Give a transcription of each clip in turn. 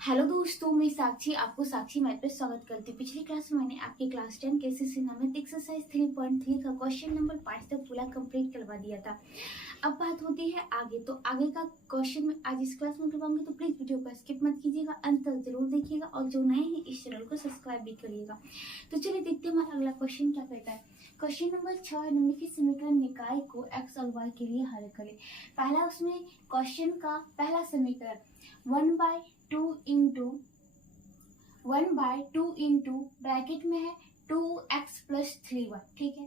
Hello दोस्तों, मैं साक्षी आपको साक्षी मैथ पे स्वागत करती हूँ। पिछली क्लास में मैंने आपके क्लास 10 केसीसी नामक एक्सरसाइज 3.3 का क्वेश्चन नंबर 5 तक पूरा कंप्लीट करवा दिया था। अब बात होती है आगे, तो आगे का क्वेश्चन में आज इस क्लास में करवाऊंगी, तो प्लीज वीडियो को स्किप मत कीजिएगा, अंत तक जरूर देखिएगा और जो नए हैं इस चैनल को सब्सक्राइब भी करिएगा। तो चलिए देखते हैं हमारा अगला क्वेश्चन क्या कहता है। क्वेश्चन नंबर 6, निम्नलिखित समीकरण निकाय को एक्स और वाई के लिए हल करें। पहला उसमें क्वेश्चन का पहला समीकरण 1/2 इंटू ब्रैकेट में है 2x प्लस 3y, ठीक है,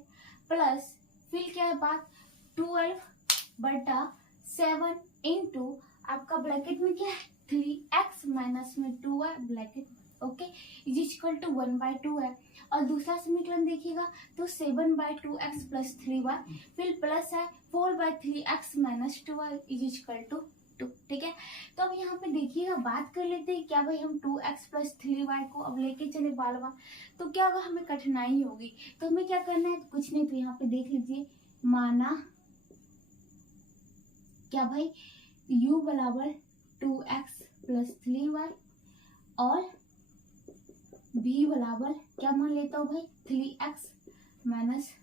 प्लस फिर क्या है बात 12/7 इंटू आपका ब्रैकेट में क्या है 3x माइनस में 2y bracket, okay, is equal to 1/2 है। और दूसरा समीकरण देखिएगा तो 7/2x प्लस 3y, फिर प्लस है 4/3x minus 2y is equal to 2, ठीक है। तो अब यहाँ पे देखिएगा बात कर लेते हैं क्या भाई, हम 2x प्लस 3y को अब लेके चले बार बार तो क्या होगा, हमें कठिनाई होगी। तो हमें क्या करना है, कुछ नहीं, तो यहाँ पे देख लीजिए, माना क्या भाई u बराबर 2x प्लस 3y और v बराबर क्या मान लेता हूँ भाई 3x माइनस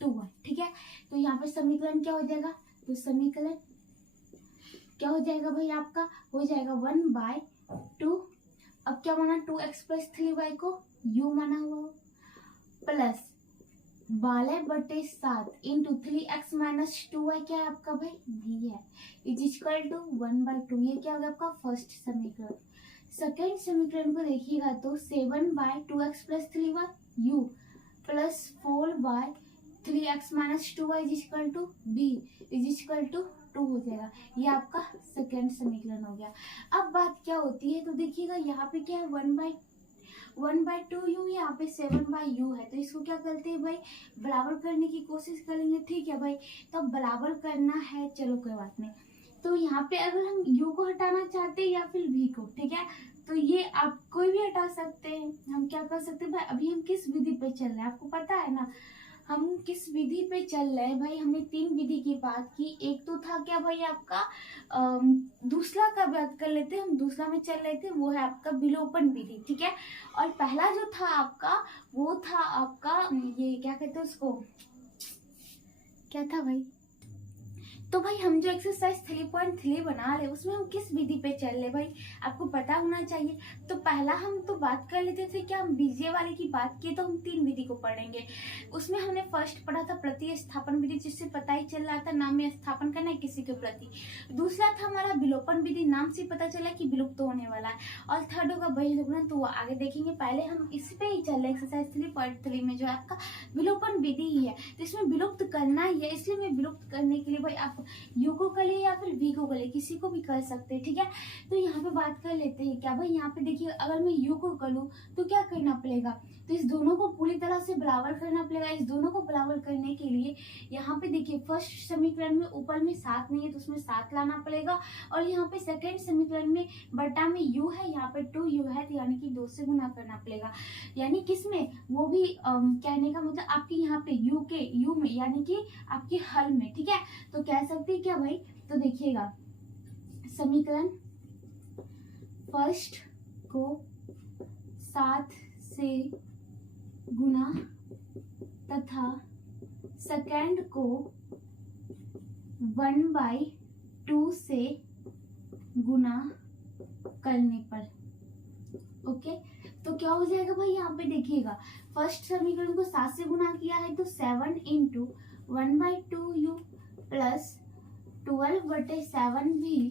2y, ठीक है। तो यहाँ पे समीकरण क्या हो जाएगा, तो समीकरण क्या हो जाएगा भाई, आपका हो जाएगा 1/2, अब क्या माना 2x प्लस 3y को u माना हुआ हो, plus 12/7 into 3x minus 2y क्या है आपका भाई v है, इज इक्वल टू 1/2। ये क्या होगा आपका फर्स्ट समीकरण। सेकेंड समीकरण को देखिएगा तो 7/2x plus 3y u plus 4/3x minus 2y is equal to b is equal to 2 हो जाएगा। ये आपका सेकेंड समीकरण हो गया। अब बात क्या होती है, तो देखिएगा यहाँ पे क्या है 1/2u, यहाँ पे 7/u है, तो इसको क्या करते हैं भाई, बराबर करने की कोशिश करेंगे, ठीक है भाई। तो बराबर करना है, चलो कोई बात नहीं। तो यहाँ पे अगर हम u को हटाना चाहते हैं या फिर v को, ठीक है, तो ये आप कोई भी हटा सकते हैं। हम क्या कर सकते हैं भाई, अभी हम किस विधि पे चल रहे हैं आपको पता है ना, हम किस विधि पे चल रहे हैं भाई। हमने 3 विधि की बात की, एक तो था क्या भाई आपका दूसरा का बात कर लेते हैं, हम दूसरा में चल रहे थे, वो है आपका विलोपन विधि, ठीक है। और पहला जो था आपका वो था आपका ये क्या कहते हैं उसको, क्या था भाई, तो भाई हम जो एक्सरसाइज 3.3 बना रहे उसमें हम किस विधि पे चल रहे भाई, आपको पता होना चाहिए। तो पहला हम तो बात कर लेते थे क्या, हम बीजीय वाले की बात की, तो हम 3 विधि को पढ़ेंगे। उसमें हमने फर्स्ट पढ़ा था प्रतिस्थापन विधि, जिससे पता ही चल रहा था नाम में स्थापन करना है किसी के प्रति। दूसरा था हमारा विलोपन विधि, नाम से पता चला कि विलुप्त होने वाला है। और थर्ड होगा बहिर्गुणन, तो वो आगे देखेंगे, पहले हम इस पे ही चल रहे एक्सरसाइज 3.3 में जो आपका विलोपन विधि ही है, तो इसमें विलुप्त करना ही है, इसलिए मैं विलुप्त करने के लिए भाई आप u को कर लिए या फिर v को कर लिए, किसी को भी कर सकते हैं, ठीक है। तो यहाँ पे बात कर लेते हैं क्या भाई, यहाँ पे देखिए अगर मैं u को कर लूँ तो क्या करना पड़ेगा, तो इस दोनों को पूरी तरह से बराबर करना पड़ेगा। इस दोनों को बराबर करने के लिए यहाँ पे देखिए फर्स्ट समीकरण में ऊपर में 7 नहीं है तो उसमें 7 लाना पड़ेगा, और यहाँ पे सेकेंड समीकरण में बटा में u है, यहाँ पे 2u है, तो यानी कि 2 से गुना करना पड़ेगा। यानी किसमें, वो भी कहने का मतलब आपके यहाँ पे u में, यानी कि आपके हल में, ठीक है। तो कह सकते हैं क्या भाई, तो देखिएगा समीकरण फर्स्ट को 7 से गुना तथा सेकंड को 1/2 से गुना करने पर, ओके। तो क्या हो जाएगा भाई, यहाँ पे देखिएगा फर्स्ट समीकरण को 7 से गुना किया है तो 7 इंटू 1/2u प्लस 12/7v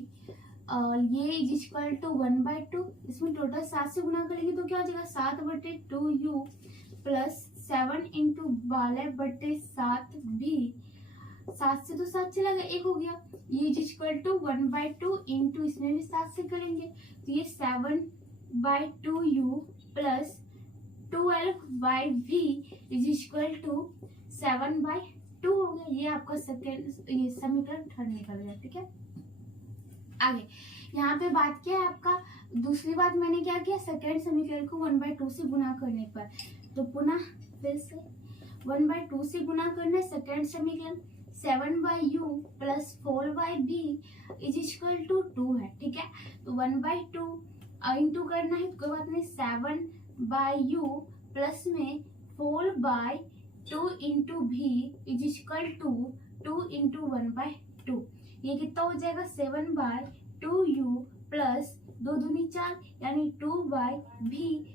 और ये इज इक्वल टू 1/2। इसमें टोटल 7 से गुना करेंगे तो क्या हो जाएगा 7/2u प्लस 7 इंटू 12/7v, 7 से तो 7 चला गया, 1 हो गया, ये इज इक्वल टू 1/2 इंटू इसमें भी 7 से करेंगे तो ये 7/2u plus 12/v is equal to 7/2 हो गया। ये आपका सेकेंड ये समीकरण थर्ड निकल गया, ठीक है। आगे यहाँ पे बात क्या है आपका, दूसरी बात मैंने क्या किया, सेकेंड समीकरण को 1/2 से गुना करने पर, तो पुनः फिर से 1/2 से गुना करना है सेकेंड समीकरण, 7/u plus 4/b is equal to 2 है, ठीक है। तो 1/2 इंटू करना है तो कोई बात नहीं, 7/u प्लस में 4/2 इंटू भी इज इक्वल टू 2 इंटू 1/2। ये कितना हो जाएगा 7/2u प्लस 2 दूनी 4 यानी 2/v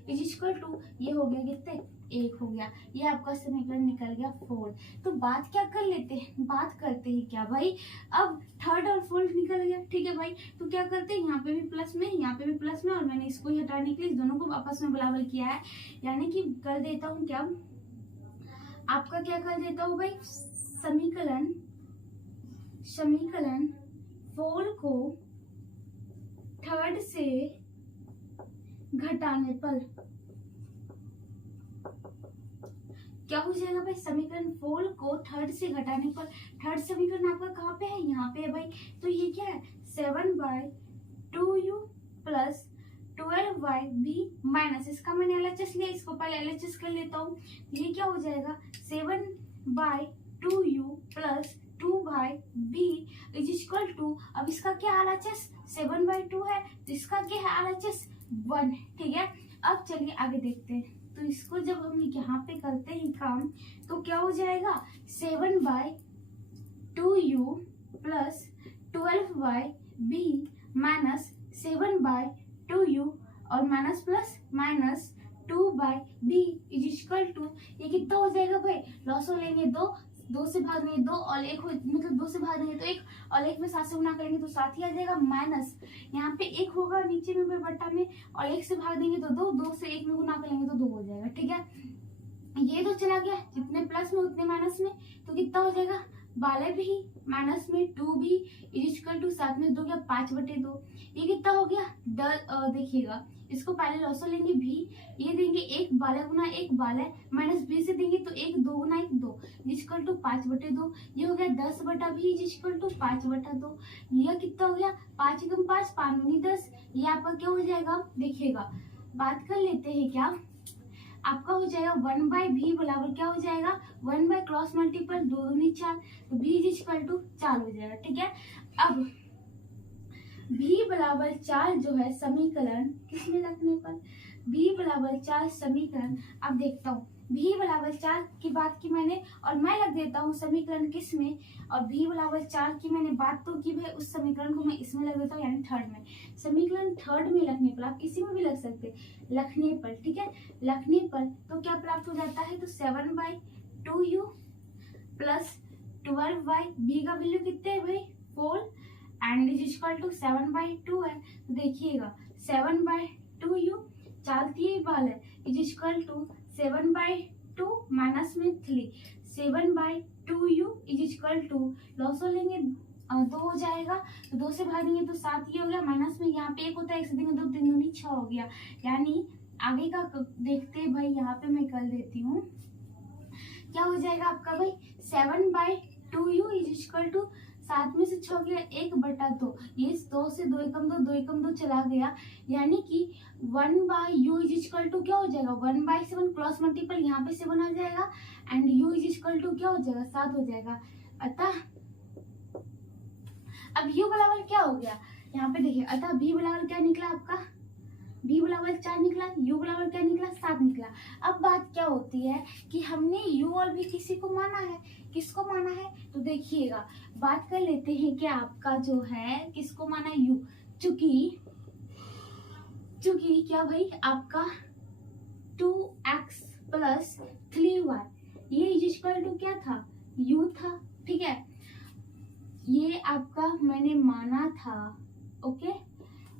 इज इक्वल टू, ये हो गया कितने 1 हो गया। ये आपका समीकरण निकल गया 4। तो बात क्या कर लेते हैं, बात करते हैं क्या भाई, अब थर्ड और फोर्थ निकल गया, ठीक है भाई। तो क्या करते हैं, यहाँ पे भी प्लस में, यहाँ पे भी प्लस में, और मैंने इसको ही हटाने के लिए दोनों को आपस में बराबर किया है। यानी कि कर देता हूँ क्या, आपका क्या कर देता हूँ भाई, समीकरण 4 को थर्ड से घटाने पर क्या हो जाएगा भाई, समीकरण 4 को थर्ड से घटाने पर, थर्ड समीकरण आपका कहाँ पे है, यहाँ पे है भाई। तो ये क्या है 7/2u प्लस 12/v माइनस, इसका मैंने LHS लिया, इसको पहले LHS कर लेता हूँ। ये क्या हो जाएगा 7/2u plus 2/v is equal to, अब इसका क्या LHS 7/2 है, तो इसका क्या है LHS 1, ठीक है। अब चलिए आगे देखते हैं। तो इसको जब हम यहाँ पे करते हैं काम, तो क्या हो जाएगा 7/2u plus 12/v minus 7/2u और minus plus minus 2/v is equal to, ये कितना हो जाएगा भाई, लॉस हो लेंगे 2 से भागेंगे 2 और 1 मतलब 2 से भागेंगे तो 1 और 1 में 7 से गुना करेंगे तो 7 ही आ जाएगा, माइनस यहाँ पे 1 होगा नीचे में बट्टा में, और 1 से भाग देंगे तो 2 से 1 में गुना करेंगे तो 2 हो जाएगा, ठीक है। ये तो चला गया, जितने प्लस में उतने माइनस में, तो कितना हो जाएगा 12 भी माइनस में 2 भी इज इक्वल टू 7 में 2 गया 5/2, ये कितना हो गया देखिएगा, इसको पहले लॉसो लेंगे भी, ये देंगे 1 12 गुना 1 12 माइनस बी से देंगे तो 1 2 गुना 1 2 इक्वल टू 5/2, ये हो गया 10/भी इक्वल टू 5/2। यह कितना हो गया 5 × 5 5 × 10, ये आपका क्या हो जाएगा देखिएगा, बात कर लेते हैं क्या, आपका हो जाएगा 1/v बराबर क्या हो जाएगा 1 क्रॉस मल्टीपल 2 दूनी 4, तो v इक्वल टू 4 हो जाएगा, ठीक है। अब v बराबर 4 जो है समीकरण किसमें रखने पर, v बराबर 4 समीकरण, अब देखता हूँ v बराबर 4 की बात की मैंने, और मैं लग देता हूँ समीकरण किसमें, और v बराबर 4 की मैंने बात तो की भाई, उस समीकरण को मैं इसमें लग देता हूँ यानी थर्ड में। समीकरण थर्ड में लगने पर, आप किसी में भी लग सकते लखने पर, ठीक है, लखने पर तो क्या प्राप्त हो जाता है, तो 7/2u प्लस 12/v का वैल्यू कितने है भाई 4 एंड इज इक्वल टू 7/2 है, तो देखिएगा 7/2u 4 3 बाल है इज इक्वल टू 7/2 माइनस में 3 7/2u is equal to, loss हो लेंगे 2 हो जाएगा, तो 2 से भागेंगे तो 7 ही हो गया, माइनस में यहाँ पे 1 होता है 1 से देंगे 2 3 दूनी 6 हो गया। यानी आगे का देखते भाई, यहाँ पे मैं कर देती हूँ, क्या हो जाएगा आपका भाई 7/2u इज इक्वल टू 7 में से 6 गया 1/2, ये 2 से 2 एकम 2 चला गया, यानी कि 1/u इज इक्वल टू क्या हो जाएगा 1/7 क्रॉस मल्टीपल, यहाँ पे 7 आ जाएगा and u is equal to क्या हो जाएगा 7 हो जाएगा। अतः अब u बराबर क्या हो गया, यहाँ पे देखिए, अतः v बराबर क्या निकला आपका, v बराबर 4 निकला, u बराबर क्या निकला 7 निकला। अब बात क्या होती है कि हमने u और v किसी को माना है, किसको माना है, तो देखिएगा बात कर लेते हैं कि आपका जो है किसको माना है u, चूंकि क्या भाई आपका 2x प्लस 3y ये इक्वल टू क्या था u था, ठीक है, ये आपका मैंने माना था, ओके।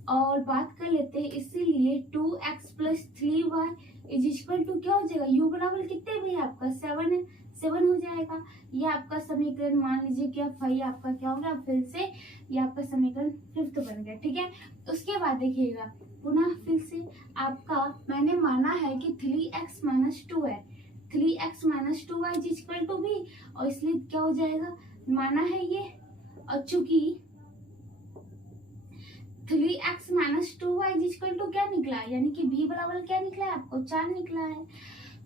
और बात कर लेते हैं, इसीलिए 2x plus 3y is equal to क्या हो जाएगा, u बराबर कितने भाई आपका 7 है, 7 हो जाएगा। ये आपका समीकरण मान लीजिए क्या भाई आपका क्या होगा, फिर से ये आपका समीकरण 5th बन गया, ठीक है। उसके बाद देखिएगा पुनः फिर से आपका मैंने माना है कि 3x माइनस 2 है, 3x minus 2y is equal to v, और इसलिए क्या हो जाएगा माना है ये, और चूंकि 3x minus 2y is equal to क्या निकला, यानी कि v बराबर क्या निकला है आपको 4 निकला है।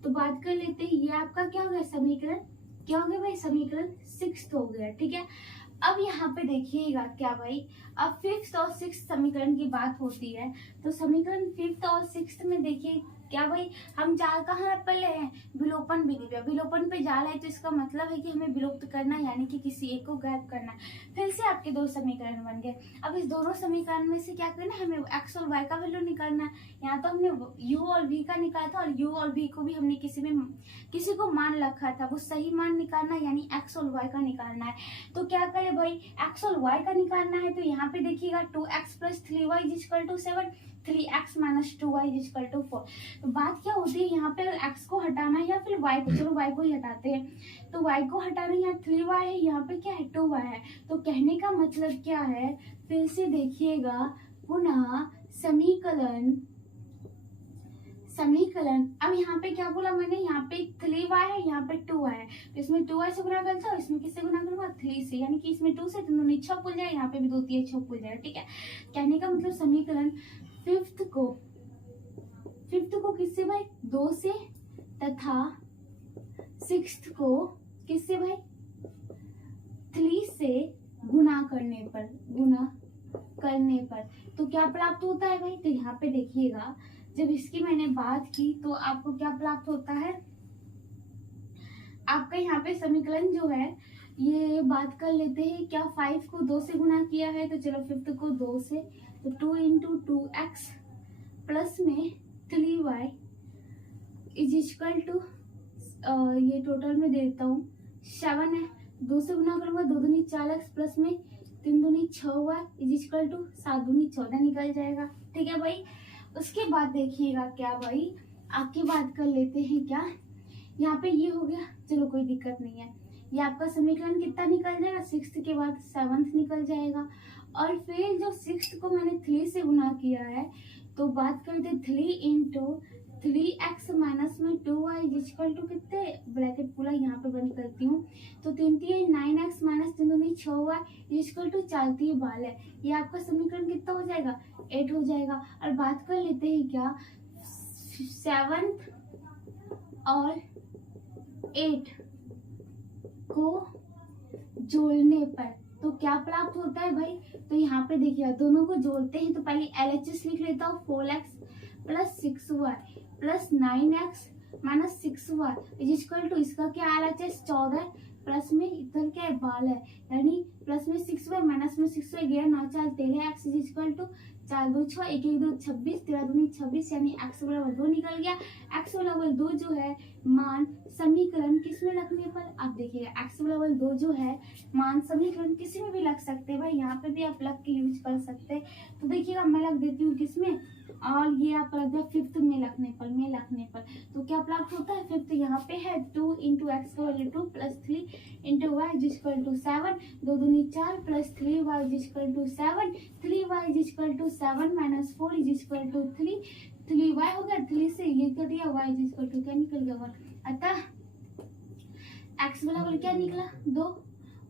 तो बात कर लेते हैं, ये आपका क्या हो गया समीकरण, क्या हो गया भाई समीकरण 6th हो गया, ठीक है। अब यहाँ पे देखिएगा क्या भाई, अब फिफ्थ और सिक्स्थ समीकरण की बात होती है, तो समीकरण फिफ्थ और सिक्स्थ में देखिए क्या भाई, हम जा कहाँ पहले हैं, विलोपन विधि पे। विलोपन पे जाल है तो इसका मतलब है कि हमें विलुप्त करना, यानी कि किसी एक को गायब करना। फिर से आपके दो समीकरण बन गए। अब इस दोनों समीकरण में से क्या करना है, हमें एक्स और वाई का वैल्यू निकालना है। यहाँ तो हमने यू और वी का निकाला था, और यू और वी को भी हमने किसी को मान रखा था, वो सही मान निकालना, यानी एक्स और वाई का निकालना है। तो क्या करें भाई, एक्स और वाई का निकालना है, तो यहाँ पे देखिएगा 2x + 3y = 7, 3x - 2y = 4। तो बात क्या होती है, यहाँ पे अगर x को हटाना है या फिर y को, चलो y को ही हटाते हैं, तो y को हटाना, यहाँ 3y है, यहाँ पे क्या है 2y है। तो कहने का मतलब क्या है, फिर से देखिएगा पुनः समीकरण। अब यहाँ पे क्या बोला मैंने, यहाँ पे 3y है, यहाँ पे 2y है, तो इसमें 2y से गुना करता हूँ, इसमें किससे गुना करूंगा 3 से, यानी कि इसमें 2 से 3 6 पुल जाए, यहाँ पे भी 2 3 6 पुल जाए। ठीक है, कहने का मतलब समीकरण फिफ्थ को किससे भाई 2 से, तथा सिक्स्थ को किससे भाई 3 से गुना करने पर तो क्या प्राप्त होता है भाई। तो यहाँ पे देखिएगा, जब इसकी मैंने बात की तो आपको क्या प्राप्त होता है, आपका यहाँ पे समीकरण जो है, ये बात कर लेते हैं क्या, 5 को 2 से गुना किया है, तो चलो फिफ्थ को 2 से, तो 2 × 2x प्लस में 3y = ये टोटल में देता हूँ 7 है, 2 से गुना करूंगा 2 दूनी 4x प्लस में 3 दूनी 6y = 7 दूनी 14 निकल जाएगा। ठीक है भाई, उसके बाद देखिएगा क्या भाई, आगे बात कर लेते हैं क्या, यहाँ पे ये हो गया, चलो कोई दिक्कत नहीं है। ये आपका समीकरण कितना निकल जाएगा, सिक्स्थ के बाद सेवंथ निकल जाएगा। और फिर जो सिक्स्थ को मैंने 3 से गुना किया है, तो बात करते 3 × 3x - 2y = कितने, ब्रैकेट पूरा यहाँ पे बंद करती हूँ, तो 3 3 9x - 3 दूनी 6y = 4 3 12। ये आपका समीकरण कितना हो जाएगा 8 हो जाएगा। और बात कर लेते हैं क्या, 7 और 8 को जोड़ने पर तो क्या प्राप्त होता है भाई। तो यहाँ पे देखिए दोनों को जोड़ते हैं, तो पहले LHS लिख लेता हूँ, 4x + 6y + 9x - 6y = इसका क्या LHS 14 प्लस में इधर क्या है 12, यानी प्लस में 6y माइनस में 6y गया 9 4 13x = 4 2 6 1 1 2 26 13 दूनी 26, यानी x = 2 निकल गया। x = 2 जो है मान समीकरण किसमें रखने पर, आप देखिएगा x = 2 जो है मान समीकरण किसी में भी लग सकते हैं भाई, यहाँ पे भी आप लग के यूज कर सकते हैं। तो देखिएगा मैं लग देती हूँ किसमें, और ये आप लग दिया फिफ्थ में रखने पर तो क्या प्राप्त होता है, फिफ्थ यहाँ पे है 2 × x = 2 + 3 × y = 7 2 दूनी 4 + 3y = 7 3y = 7 - 4 = 3 3y हो गया, 3 से ये कर दिया, y = क्या निकल गया, अतः x बराबर क्या निकला 2,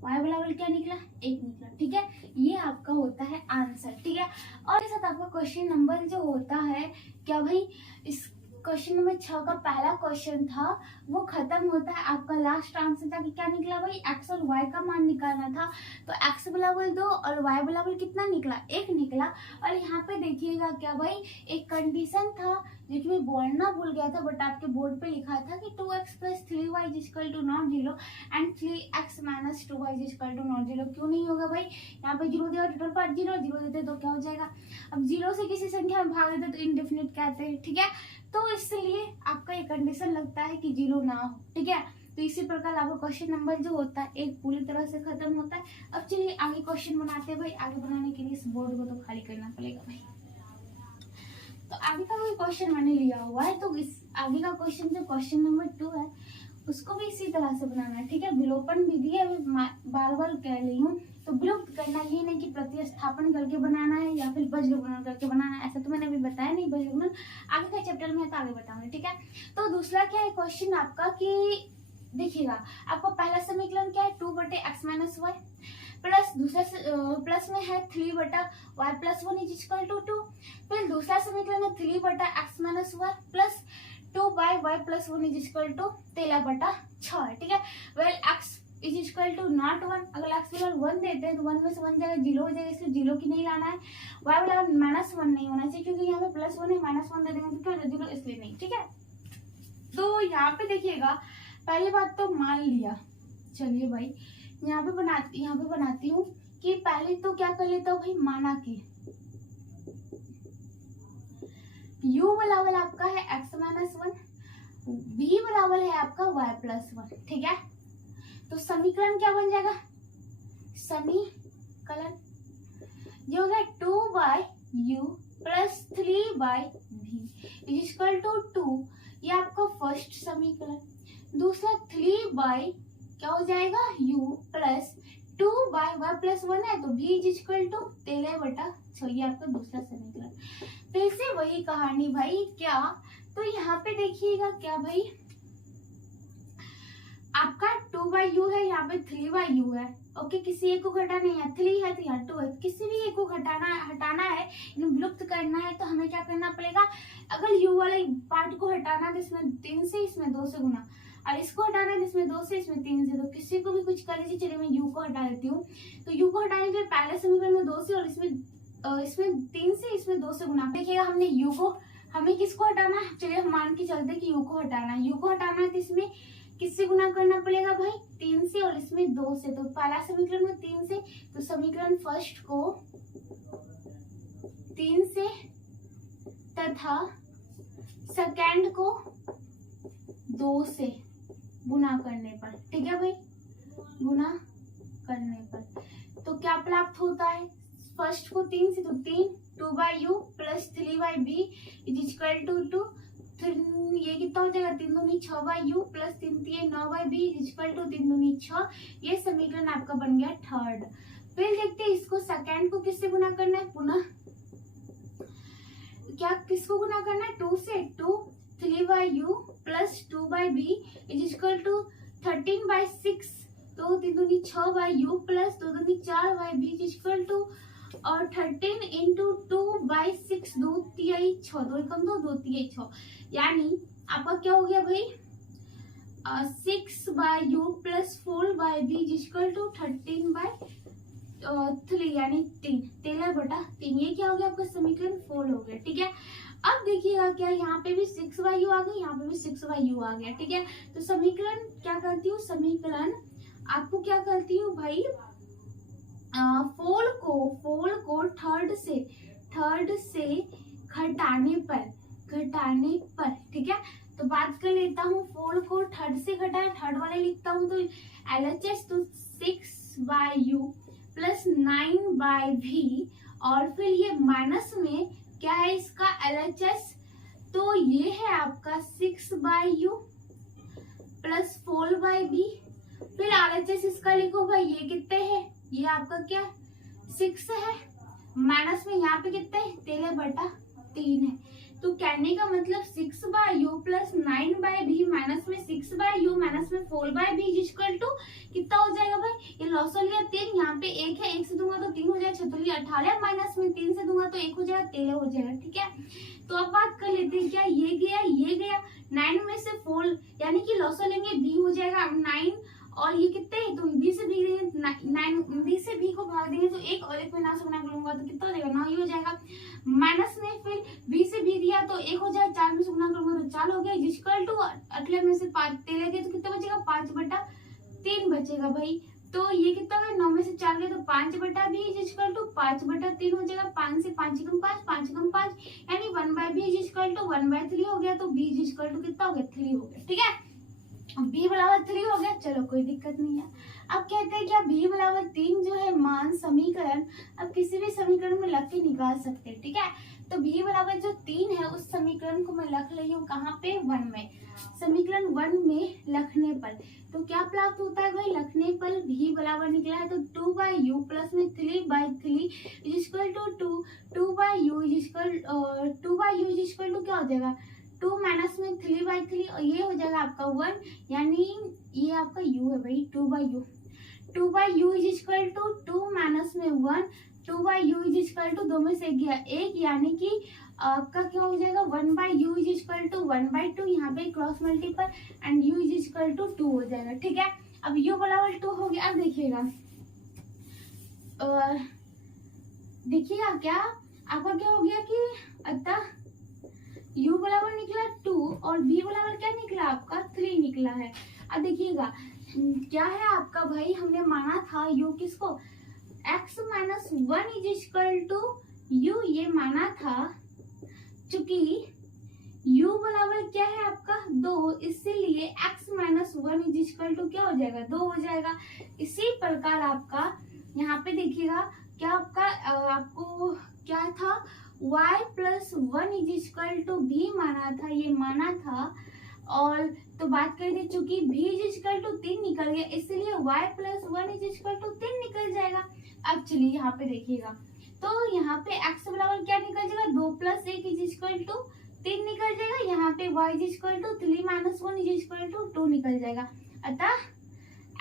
y बराबर क्या निकला 1 निकला। ठीक है, ये आपका होता है आंसर। ठीक है, और इस साथ आपका क्वेश्चन नंबर जो होता है क्या भाई, इस क्वेश्चन नंबर 6 का पहला क्वेश्चन था वो खत्म होता है। आपका लास्ट आंसर था कि क्या निकला भाई, x और y का मान निकालना था, तो x बराबर 2 और y बराबर कितना निकला 1 निकला। और यहाँ पे देखिएगा क्या भाई, एक कंडीशन था जो कि मैं बोलना भूल गया था, बट आपके बोर्ड पे लिखा था कि 2x + 3y = not 0 and 3x - 2y = not 0। क्यों नहीं होगा भाई, यहाँ पे 0 दिया, टोटल पार्ट 0 देते तो क्या हो जाएगा, अब 0 से किसी संख्या में भाग देते तो इनडेफिनिट कहते हैं। ठीक है, तो इसलिए आपका ये कंडीशन लगता है कि 0 ना हो। ठीक है, तो इसी प्रकार आपका क्वेश्चन नंबर जो होता है एक पूरी तरह से खत्म होता है। अब चलिए आगे क्वेश्चन बनाते हैं भाई। आगे बनाने के लिए इस बोर्ड को तो खाली करना पड़ेगा भाई। तो आगे का कोई क्वेश्चन मैंने लिया हुआ है, तो इस आगे का क्वेश्चन जो क्वेश्चन नंबर 2 है उसको भी इसी तरह से बनाना है। ठीक है, विलोपन विधि है, बार बार कह रही हूँ, तो विलुप्त करना ये नहीं कि प्रतिस्थापन करके बनाना है या फिर वज्र गुणन करके बनाना है, ऐसा तो मैंने अभी बताया नहीं। वज्र गुणन आगे का चैप्टर में है तो आगे बताऊंगी। ठीक है, तो दूसरा क्या है क्वेश्चन आपका कि देखिएगा आपका पहला समीकरण क्या है 2/x - y प्लस दूसरा प्लस में है 3/y + 1 = 2। फिर दूसरा समीकरण है 3/x - y प्लस 2/y + 1 = 13/6। ठीक है, well x is equal to not one. अगर एक्स बराबर वन देते हैं तो वन में से वन जाएगा जीरो हो जाएगा, इसलिए जीरो की नहीं लाना है। वाई बराबर माइनस वन नहीं होना चाहिए क्योंकि यहाँ पे प्लस वन है, माइनस वन दे देंगे तो क्या जीरो, इसलिए नहीं। ठीक है, तो यहाँ पे देखिएगा पहली बात तो मान लिया। चलिए भाई यहाँ पे बनाती हूँ कि पहले तो क्या कर लेता हूँ भाई, माना कि u बराबर आपका है x माइनस वन, v बराबर है आपका y प्लस वन। ठीक है, तो समीकरण क्या बन जाएगा, समीकरण ये हो गया 2/u plus 3/v is equal to 2। ये आपका फर्स्ट समीकरण। दूसरा 3 क्या हो जाएगा u plus 2/y plus one है तो v इज इक्वल टू 13/6। ये आपका दूसरा समीकरण। फिर से वही कहानी भाई, क्या तो यहाँ पे देखिएगा क्या भाई, आपका 2/u है, यहाँ पे 3/u है। ओके, किसी एक को घटाना है, 3 है तो यहाँ 2 है, किसी भी एक को हटाना है, इन्हें विलुप्त करना है तो हमें क्या करना पड़ेगा, अगर u वाले पार्ट को हटाना है तो इसमें 3 से इसमें 2 से गुना, और इसको हटाना है इसमें 2 से इसमें 3 से, तो किसी को भी कुछ कर लीजिए। चलिए मैं u को हटा देती हूँ। तो u को हटाने के लिए पहले समीकरण में 2 से और इसमें 3 से इसमें 2 से गुना। देखिएगा हमने u को, हमें किसको हटाना है, चलिए हम मान के चलते कि u को हटाना है। u को हटाना है तो इसमें किससे गुना करना पड़ेगा भाई, 3 से और इसमें 2 से। तो पहला समीकरण में 3 से, तो समीकरण फर्स्ट को 3 से तथा सेकंड को 2 से गुना करने पर। ठीक है भाई, गुना करने पर तो क्या प्राप्त होता है, फर्स्ट को 3 से तो 3, 2/u plus 3/v is equal to 2। ये कितना हो जाएगा, 3 दूनी 6/u plus 3 3 9/v is equal to 3 दूनी 6। ये समीकरण आपका बन गया थर्ड। फिर देखते हैं इसको सेकंड को किससे गुना करना है, पुनः क्या किसको गुना करना है, 2 से, 2 3/u plus 2/v is equal to 13/6। तो 3 दूनी 6/u प्लस 2 दूनी 4/v इज इक्वल टू और 13 इंटू 2/6, 2 तिहाई 6, 2 एकम 2, 2 तिहाई 6, यानी आपका क्या हो गया भाई 6/u plus 4/v is equal to 13/3 यानी 13/3। ये क्या हो गया आपका समीकरण 4 हो गया। ठीक है, अब देखिएगा क्या यहाँ पे भी 6/u आ गया, यहाँ पे भी 6/u आ गया। ठीक है, तो समीकरण क्या करती हूँ, समीकरण आपको क्या करती हूँ भाई, फोर को थर्ड से घटाने पर। ठीक है, तो बात कर लेता हूँ, 4 को थर्ड से घटाए, थर्ड वाले लिखता हूँ तो LHS तो 6/u प्लस 9/v और फिर ये माइनस में क्या है इसका LHS, तो ये है आपका 6/u प्लस 4/v। फिर RHS इसका लिखो भाई, ये कितने है, ये आपका क्या 6 है, माइनस में यहाँ पे कितने 13/3 है। तो कहने का मतलब 6/u प्लस 9/v माइनस में 6/u माइनस में 4/v इक्वल टू कितना हो जाएगा भाई, ये लॉस हो गया 3, यहाँ पे 1 है, 1 से दूंगा तो 3 हो जाएगा, 18 माइनस में 3 से दूंगा तो 1 हो जाएगा, 13 हो जाएगा। ठीक है, तो अब बात कर लेते हैं, क्या ये गया 9 में से 4 यानी कि लॉस लेंगे b हो जाएगा 9 और ये कितने, तो b से b देंगे 9, b से b को भाग देंगे तो 1 और 1 में ना से गुना करूंगा तो कितना हो जाएगा 9 ही हो जाएगा। माइनस में फिर b से b दिया तो 1 हो जाएगा, 4 में से गुना करूंगा तो 4 हो गया इक्वल टू 18 में से 5 13 गए तो कितना बचेगा 5/3 बचेगा भाई। तो ये कितना हो गया 9 में से 4 गए तो 5/20 इक्वल टू 5/3 हो जाएगा, 5 से 5 कम 5 यानी 1/b इक्वल टू 1/3 हो गया। तो b इक्वल टू कितना हो गया 3 हो गया। ठीक है, b बराबर 3 हो गया, चलो कोई दिक्कत नहीं है। अब कहते हैं क्या b बराबर 3 जो है मान समीकरण, अब किसी भी समीकरण में लग के निकाल सकते हैं। ठीक है, तो b बराबर जो 3 है उस समीकरण को मैं रख रही हूँ कहाँ पे 1 में, समीकरण 1 में रखने पर तो क्या प्राप्त होता है भाई, रखने पर b बराबर निकला है तो 2/u प्लस में 3/3 equal to 2/u equal to क्या हो जाएगा 2 माइनस में 3/3 और ये हो जाएगा आपका 1, यानी ये आपका u है भाई 2/u इक्वल टू 2 माइनस में 1, 2/u इक्वल टू 2 में से गया 1 यानी कि आपका क्या हो जाएगा 1/u इक्वल टू 1/2, यहाँ पे cross multiple and u equal to 2 हो जाएगा। ठीक है, अब u बराबर 2 हो गया। अब देखिएगा देखिएगा क्या आपका क्या हो गया कि अतः u बराबर निकला 2 और v बराबर क्या निकला आपका 3 निकला है। अब देखिएगा क्या है आपका भाई, हमने माना था u किसको x minus 1 is equal to u, ये माना था चूंकि u बराबर क्या है आपका 2, इसीलिए x minus 1 is equal to क्या हो जाएगा 2 हो जाएगा। इसी प्रकार आपका यहाँ पे देखिएगा क्या आपका आपको क्या था y plus 1 is equal to भी माना था, ये माना था। और तो बात कर दी चूंकि v इज इक्वल टू 3 निकल गया, इसलिए y plus 1 is equal to 3 निकल जाएगा। अब चलिए यहाँ पे देखिएगा तो यहाँ पे x बराबर क्या निकल जाएगा 2 प्लस 1 इज इक्वल टू 3 निकल जाएगा। यहाँ पे y is equal to 3 minus 1 is equal to 2 निकल जाएगा। अतः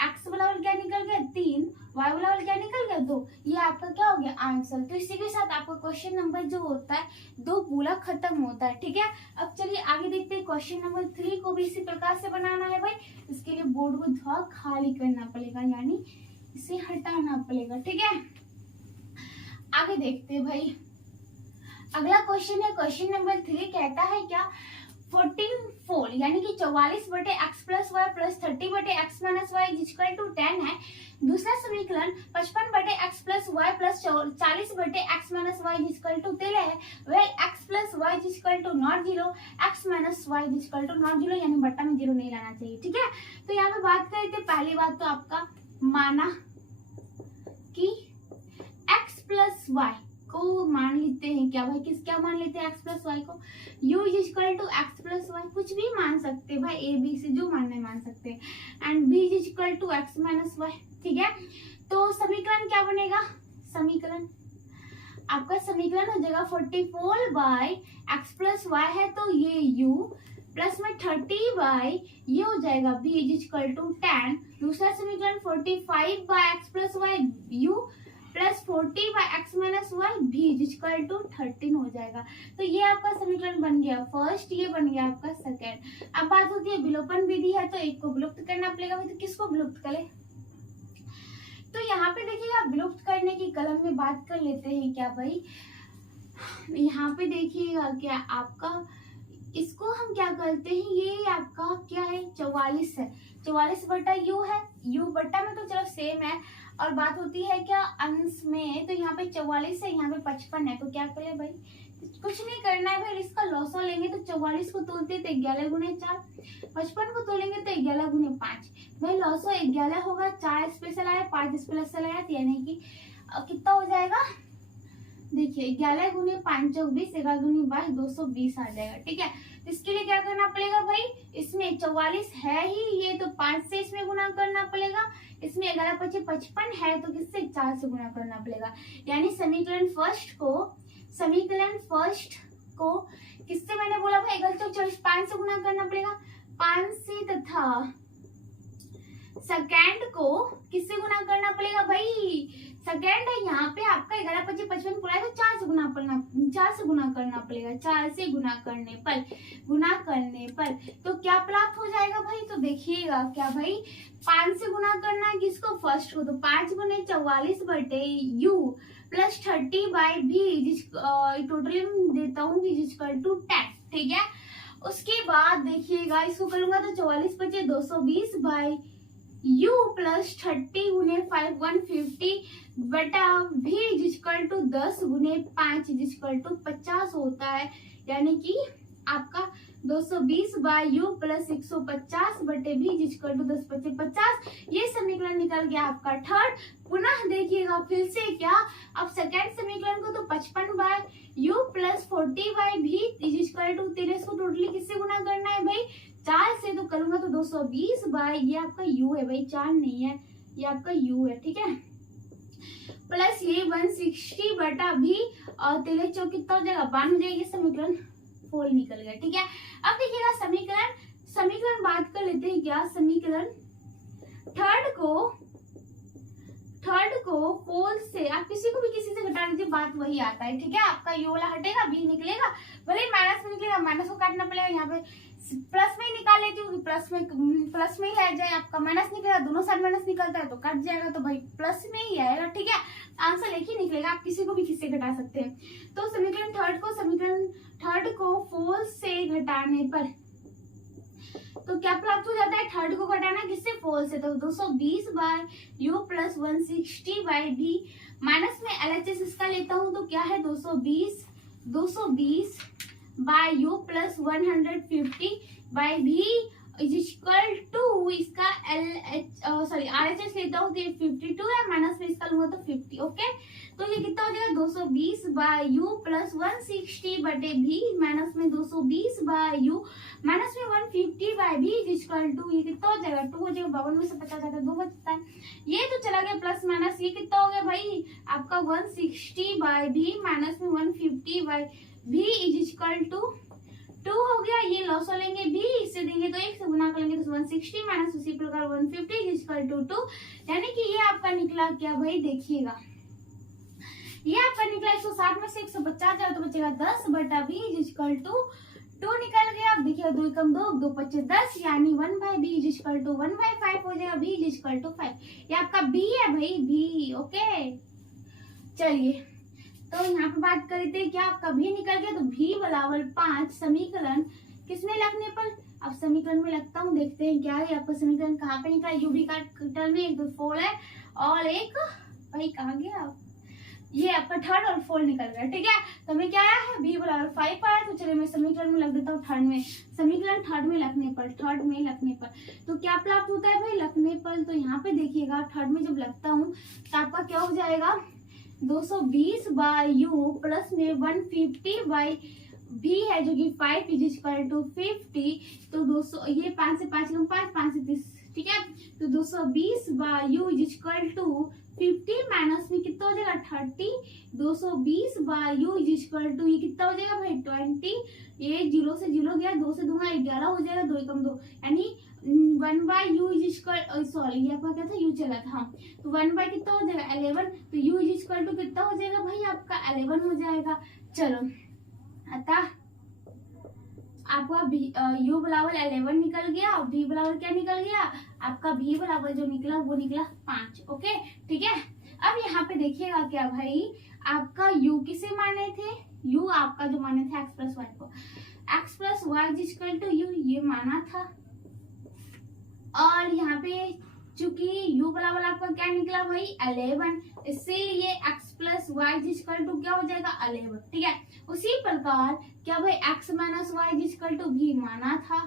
x बराबर क्या निकल गया 3, y बराबर क्या निकल गया 2, ये आपका क्या हो गया आंसर। तो इसी के साथ आपका क्वेश्चन नंबर जो होता है 2 पूरा खत्म होता है। ठीक है, अब चलिए आगे देखते हैं। क्वेश्चन नंबर 3 को भी इसी प्रकार से बनाना है भाई। इसके लिए बोर्ड को थोड़ा खाली करना पड़ेगा, यानी इसे हटाना पड़ेगा। ठीक है, आगे देखते हैं भाई। अगला क्वेश्चन है क्वेश्चन नंबर 3, कहता है क्या 14 फोल यानी कि 44 बटे एक्स प्लस वाई प्लस 30 बटे x minus Y is equal to 10 है। दूसरा समीकरण 55 बटे एक्स प्लस वाई प्लस 40 बटे x minus Y is equal to 13 है। वह x plus y is equal to not 0, x minus Y is equal to not 0, यानी बट्टा में 0 नहीं लाना चाहिए। ठीक है, तो यहाँ पे बात करें तो पहली बात तो आपका माना कि एक्स प्लस वाई को मान लेते हैं क्या भाई, क्या मान लेते हैं एक्स प्लस वाई को, u is equal to x plus y, कुछ भी मान सकते हैं भाई, ए बी से जो मानना है मान सकते हैं, and b is equal to x minus y. ठीक है, तो समीकरण क्या बनेगा, समीकरण आपका समीकरण हो जाएगा 44 बाई एक्स प्लस वाई है तो ये u प्लस में 30 बाई ये हो जाएगा b इज इक्वल टू 10। दूसरा समीकरण 45 by x plus y u plus 40 by x minus y भी इक्वल टू 13 हो जाएगा। तो ये आपका समीकरण बन गया फर्स्ट, ये बन गया आपका सेकेंड। अब बात होती है विलोपन विधि है तो एक को विलुप्त करना पड़ेगा भाई, तो किसको विलुप्त करें, तो यहाँ पे देखिएगा विलुप्त करने की कलम में बात कर लेते हैं क्या भाई। यहाँ पे देखिएगा क्या आपका इसको हम क्या करते हैं, ये आपका क्या है 44 है, 44 बटा u है, u बटा में तो चलो सेम है। और बात होती है क्या अंश में, तो यहाँ पे 44 है, यहाँ पे 55 है, तो क्या करें भाई, कुछ नहीं करना है भाई, इसका लॉसो लेंगे तो 44 को तोलते तो 11 गुने 4, 55 को तोलेंगे तो 11 गुने 5, भाई लॉसो 11 होगा, 4 स्पेशल आया 5 स्पेशल आया, यानी कि कितना हो जाएगा देखिए 11 गुने 5 24, 11 गुने 22 220 आ जाएगा। ठीक है, इसके लिए क्या करना पड़ेगा भाई, इसमें 44 है ही ये तो 5 से इसमें गुना करना पड़ेगा, इसमें 11 5 55 है तो किससे 4 से गुना करना पड़ेगा, यानी समीकरण फर्स्ट को किससे मैंने बोला भाई 11 5 से गुना करना पड़ेगा 5 से, तथा सेकेंड को किससे गुना करना पड़ेगा भाई, सेकेंड है यहाँ पे आपका 11 25 55 पूरा है तो 4 से गुना करना पड़ेगा, 4 से गुना करने पर तो क्या प्राप्त हो जाएगा भाई, तो देखिएगा क्या भाई 5 से गुना करना है किसको फर्स्ट को, तो 5 गुने 44 बटे u प्लस 30 बाई भी टोटल देता हूँ इक्वल टू 10। ठीक है, उसके बाद देखिएगा इसको करूंगा तो 44 बचे 220 बाई u प्लस 30 गुने 5 150 बटा भी इक्वल टू 10 गुने 5 इक्वल टू 50 होता है, यानी कि आपका 220 बाई u प्लस 150 बटे भी इक्वल टू 10 बचे 50। ये समीकरण निकल गया आपका थर्ड। पुनः देखिएगा फिर से क्या, अब सेकेंड समीकरण को तो 55 बाई u प्लस 40 बाई भी इक्वल टू 13 को टोटली किससे गुना करना है भाई 4 से, तो करूंगा तो 220 बाई ये आपका u है भाई 4 नहीं है, ये आपका u है। ठीक है, प्लस ये 160 बटा भी और 13 चौक कितना हो जाएगा 52 हो जाएगा, ये समीकरण 4 निकल गया। ठीक है, अब देखिएगा समीकरण बात कर लेते हैं क्या, समीकरण थर्ड को 4 से आप किसी को भी किसी से घटा दीजिए बात वही आता है। ठीक है, आपका ये वाला हटेगा बी निकलेगा, भले माइनस में निकलेगा, माइनस को काटना पड़ेगा, यहाँ पे प्लस में ही निकाल लेती हूँ, प्लस में ही रह जाए, आपका माइनस निकलेगा, दोनों साइड माइनस निकलता है तो कट जाएगा, तो भाई प्लस में ही आएगा, ठीक है। आंसर एक ही निकलेगा, आप किसी को भी किससे घटा सकते हैं। तो समीकरण थर्ड को 4 से घटाने पर तो क्या प्राप्त हो जाता है, थर्ड को घटाना किससे, 4 से, तो 220 by u plus 160 by v, minus में LHS इसका लेता हूँ तो क्या है 220 by u plus 150 by v is equal to इसका RHS लेता हूँ तो ये 52 है, माइनस में इसका लूंगा तो 50, ओके। तो ये कितना हो जाएगा 220 बाय u प्लस 160 बटे v, माइनस में 220 बाय u माइनस में 150 by v is equal to, ये कितना हो जाएगा 2 हो जाएगा, 52 में से 50 जाता है 2 बचता है, ये तो चला गया प्लस माइनस, ये कितना हो गया भाई आपका 160 बाय v माइनस में 150 by v is equal to 2 हो गया, ये लॉस हो लेंगे भी, इससे देंगे तो 1 से गुना कर लेंगे तो 160 माइनस उसी प्रकार 150 इज इक्वल टू 2, यानी कि ये आपका निकला क्या भाई, देखिएगा ये आपका निकला 160 में से 150 जाए तो बचेगा 10 बटा v इज इक्वल टू 2 निकल गया। अब देखिए 2 कम 2 2 25 10, यानी 1 by b is equal to 1 by 5 हो जाएगा, v इज इक्वल टू 5, ये आपका b है भाई, b, ओके। चलिए तो यहाँ पे बात कर रहे थे क्या आपका भी निकल गया, तो भी बराबर 5 समीकरण किसमें लगने पर, अब समीकरण में लगता हूँ, देखते हैं क्या है आपका समीकरण कहाँ पे निकला, यू भी का टर्म में 1 2 4 है और एक भाई कहाँ गया, ये आपका थर्ड और फोर्थ निकल गया, ठीक है। तो हमें क्या आया है भी बराबर 5 आया, तो चलिए मैं समीकरण में लग देता हूँ थर्ड में, समीकरण थर्ड में लगने पर तो क्या प्राप्त होता है भाई लगने पर, तो यहाँ पे देखिएगा थर्ड में जब लगता हूँ तो आपका क्या हो जाएगा 220 बाय u प्लस में 150 बाय v है जो कि 5 इज इक्वल टू 50, तो 200 ये 5 से 5 5 से 30, ठीक है। तो 220 by u is equal to 50 minus में कितना हो जाएगा 30, 220 by u is equal to ये कितना हो जाएगा भाई 20, ये 0 से 0 गया, 2 से 2 11 हो जाएगा, 2 कम 2 यानी 1 by u is equal, sorry ये आपका क्या था u चला था, तो 1 बाय कितना हो जाएगा 11, तो u इज इक्वल टू कितना हो जाएगा भाई आपका 11 हो जाएगा। चलो अतः आपका u बराबर 11 निकल गया और v बराबर क्या निकल गया आपका v बराबर जो निकला वो निकला 5, ओके ठीक है। अब यहाँ पे देखिएगा क्या भाई आपका u किसे माने थे, u आपका जो माने थे x प्लस वाई को, x plus y is equal to u ये माना था, और यहाँ पे चूंकि u बराबर आपका क्या निकला भाई 11, इसीलिए x plus y is equal to क्या हो जाएगा 11, ठीक है। उसी प्रकार क्या भाई x minus Y is equal to v माना था,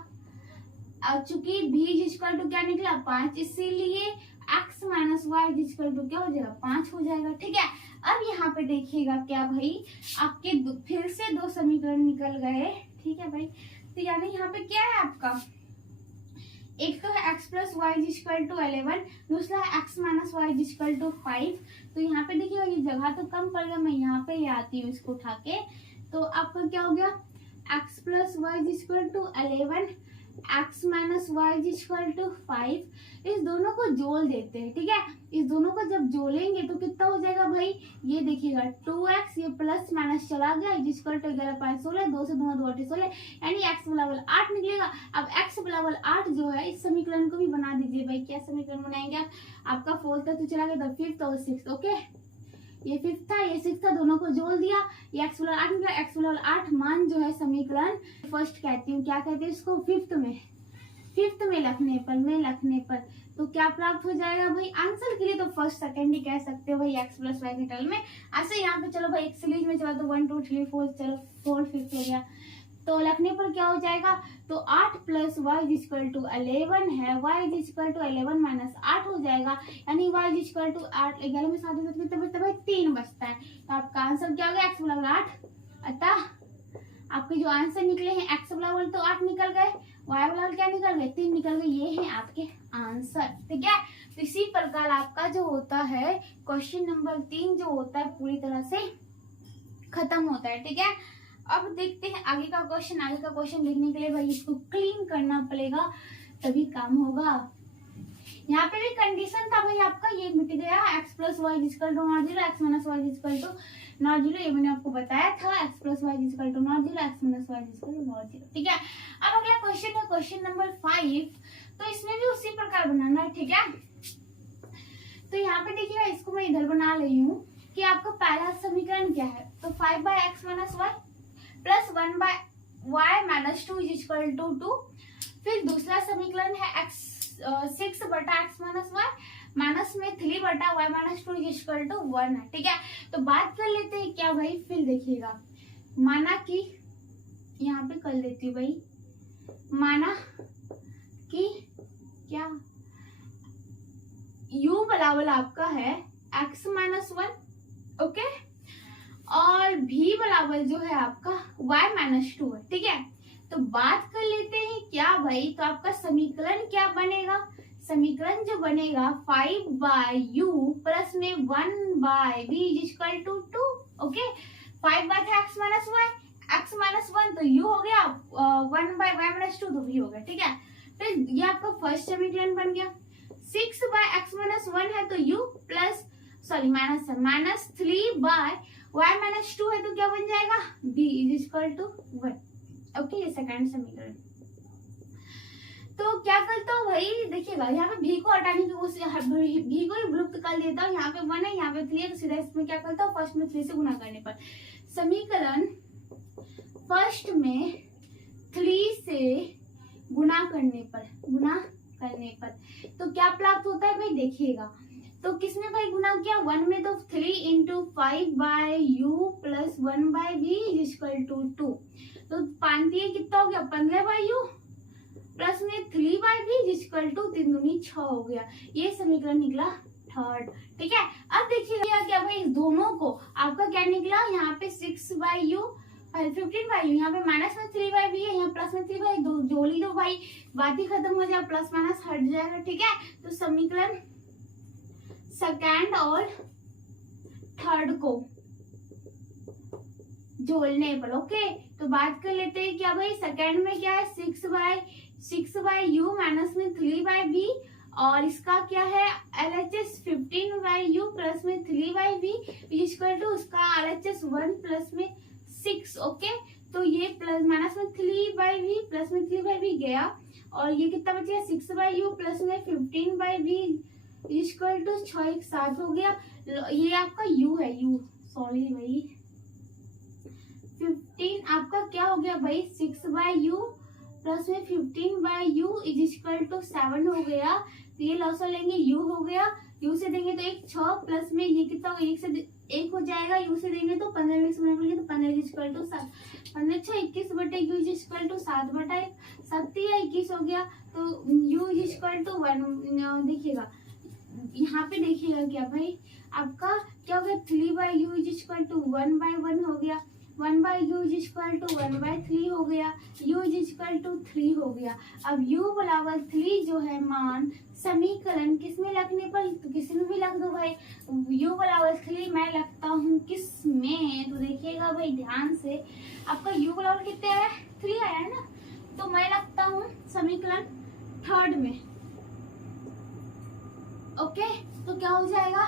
और चूंकि v इज इक्वल टू क्या निकला 5, इसीलिए x minus Y is equal to क्या हो जाएगा 5 हो जाएगा, ठीक है। अब यहाँ पे देखिएगा क्या भाई आपके फिर से 2 समीकरण निकल गए, ठीक है भाई। तो यानी यहाँ पे क्या है आपका, एक तो है x plus y is equal to 11, दूसरा है x minus Y is equal to 5। तो यहाँ पे देखिएगा ये जगह तो कम पड़ गया, मैं यहाँ पे ले आती हूँ इसको उठा के, तो आपका क्या हो गया x plus y is equal to 11, x minus Y is equal to 5, इस दोनों को जोड़ देते हैं, ठीक है। इस दोनों को जब जोड़ेंगे तो कितना हो जाएगा भाई, ये देखिएगा 2x, ये प्लस माइनस चला गया इज इक्वल टू 11 5 16, 2 से 2 2 16, यानी x बराबर 8 निकलेगा। अब x बराबर 8 जो है इस समीकरण को भी बना दीजिए भाई, क्या समीकरण बनाएंगे आप, आपका फोर्थ तो चला गया, फिफ्थ और सिक्स, ओके। ये फिफ्थ था ये सिक्स था, दोनों को जोड़ दिया, ये x बराबर 8 निकला, x बराबर 8 मान जो है समीकरण फर्स्ट कहती हूँ, क्या कहते हैं इसको फिफ्थ में रखने पर तो क्या प्राप्त हो जाएगा भाई, आंसर के लिए तो फर्स्ट सेकंड ही कह सकते हो भाई x प्लस वाई के टर्म में। ऐसे यहाँ पे चलो भाई एक सीरीज में चला तो 1 2 3 4, चलो 4 5 हो गया, तो लिखने पर क्या हो जाएगा, तो 8 plus y is equal to 11 है, y is equal to 11 minus 8 हो जाएगा, यानी y इज इक्वल टू 8, 11 में 7 कितना बचता है 3 बचता है, तो आपका आंसर क्या हो गया x बराबर 8। अतः आपके जो आंसर निकले हैं x बराबर तो 8 निकल गए, y बराबर क्या निकल गए 3 निकल गए, ये है आपके आंसर, ठीक है। तो इसी प्रकार आपका जो होता है क्वेश्चन नंबर 3 जो होता है पूरी तरह से खत्म होता है, ठीक है। अब देखते हैं आगे का क्वेश्चन लिखने के लिए भाई इसको क्लीन करना पड़ेगा तभी काम होगा। यहाँ पे भी कंडीशन था भाई आपका, ये मिट गया, x plus y is equal to not zero, x minus y is equal to not zero, ये मैंने आपको बताया था, x plus y is equal to not zero, x minus y is equal to not zero. ठीक है, अब अगला क्वेश्चन है क्वेश्चन नंबर 5, तो इसमें भी उसी प्रकार बनाना है। ठीक है, तो यहाँ पे देखिएगा, इसको मैं इधर बना रही हूँ कि आपका पहला समीकरण क्या है, तो 5/x minus y plus 1/y minus 2 is equal to 2। फिर दूसरा समीकरण है 6/x माइनस वाई माइनस में 3/y minus 2 is equal to 1 है। ठीक है, तो बात कर लेते हैं क्या भाई, फिर देखिएगा, माना कि यहाँ पे कर लेती हूँ भाई, माना कि क्या u बराबर आपका है x माइनस 1, ओके, और v बराबर जो है आपका y माइनस 2 है। ठीक है, तो बात कर लेते हैं क्या भाई, तो आपका समीकरण क्या बनेगा, समीकरण जो बनेगा 5/u प्लस में 1/v is equal to 2। Okay, 5 था x minus y, x minus 1 तो u हो गया, 1/y माइनस 2 तो v हो गया। ठीक है, फिर ये आपका फर्स्ट समीकरण बन गया। 6/x माइनस 1 है तो u प्लस सॉरी माइनस है, माइनस 3/y माइनस 2 है तो क्या बन जाएगा, b is equal to 1। Okay, ये सेकंड समीकरण। तो क्या करता हूँ भाई, देखिएगा यहाँ पे भी को हटाने की कोशिश, भी को ही विलुप्त कर देता हूँ। यहाँ पे 1 है, यहाँ पे 3 है, तो सीधा इसमें क्या करता हूँ, फर्स्ट में 3 से गुना करने पर समीकरण फर्स्ट में 3 से गुना करने पर तो क्या प्राप्त होता है भाई, देखिएगा, तो किसने भाई गुना किया, 1 में तो 3 into 5/u plus 1/v is equal to 2, तो 5 कितना हो गया, 15/u प्लस में 3/v इज इक्वल टू 3 दूनी 6 हो गया। ये समीकरण निकला थर्ड। ठीक है, अब देखिए क्या भाई, इस दोनों को आपका क्या निकला, यहाँ पे 6/u 15/u, यहाँ पे माइनस में 3/v है, यहाँ प्लस में 3/u, जोड़ी दो भाई, बात ही खत्म हो जाए, प्लस माइनस हट जाएगा। ठीक है, तो समीकरण सेकंड और थर्ड को जोड़ने पर, ओके, तो बात कर लेते हैं क्या भाई, सेकंड में क्या है 6/u माइनस में 3/v, और इसका क्या है LHS 15/u प्लस में 3/v इक्वल टू उसका LHS 1 प्लस में 6। ओके, तो ये प्लस माइनस में 3/v प्लस में 3/v गया, और ये कितना बचेगा 6/u प्लस में 15/v इक्वल टू 6 एक साथ हो गया। ये आपका u है, u सॉरी भाई 15 आपका क्या हो गया भाई, 6/u प्लस में 15/u इज इक्वल टू 7 हो गया, तो ये लॉस लेंगे u हो गया, u से देंगे तो 1 6 प्लस में ये कितना होगा, 1 से 1 हो जाएगा, u से देंगे तो 15 से गुणा तो 15 इज इक्वल टू 7, 15 6 21 बटे u इज इक्वल टू 7 बटा 1, 7 या 21 हो गया, तो u इज इक्वल टू 1। देखिएगा यहाँ पे देखिएगा क्या भाई, आपका क्या हो गया 3/u इज इक्वल टू 1/1 हो गया, 1/u इज इक्वल टू 1/3 हो गया, u इज इक्वल टू 3 हो गया। अब u बराबर 3 जो है मान समीकरण किसमें लगने पर, तो किसी में भी लग दो भाई, u बराबर 3 मैं लगता हूँ किस में, तो देखिएगा भाई ध्यान से, आपका u बराबर कितने आया, 3 आया है ना, तो मैं लगता हूँ समीकरण थर्ड में। ओके, तो क्या हो जाएगा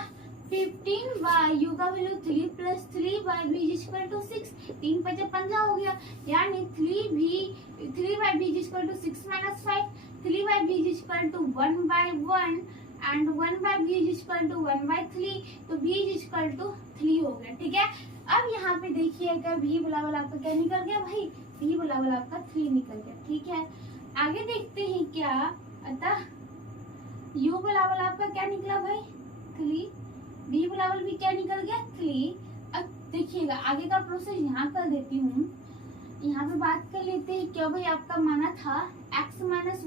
15/u का value 3 plus 3/v equal to 6, 3 5 15 हो गया, यानी 3/v equal to 6 minus 5, 3/v equal to 1/1 and 1/v equal to 1/3, तो v इक्वल टू 3 हो गया। ठीक है, अब यहाँ पे देखिएगा v बराबर आपका क्या निकल गया भाई, v बराबर आपका 3 निकल गया। ठीक है, आगे देखते हैं क्या, अतः u बराबर आपका क्या निकला भाई 3, v बराबर भी क्या निकल गया 3। अब देखिएगा आगे का प्रोसेस यहाँ कर देती हूँ, यहाँ पे बात कर लेते हैं क्या भाई, आपका माना था x minus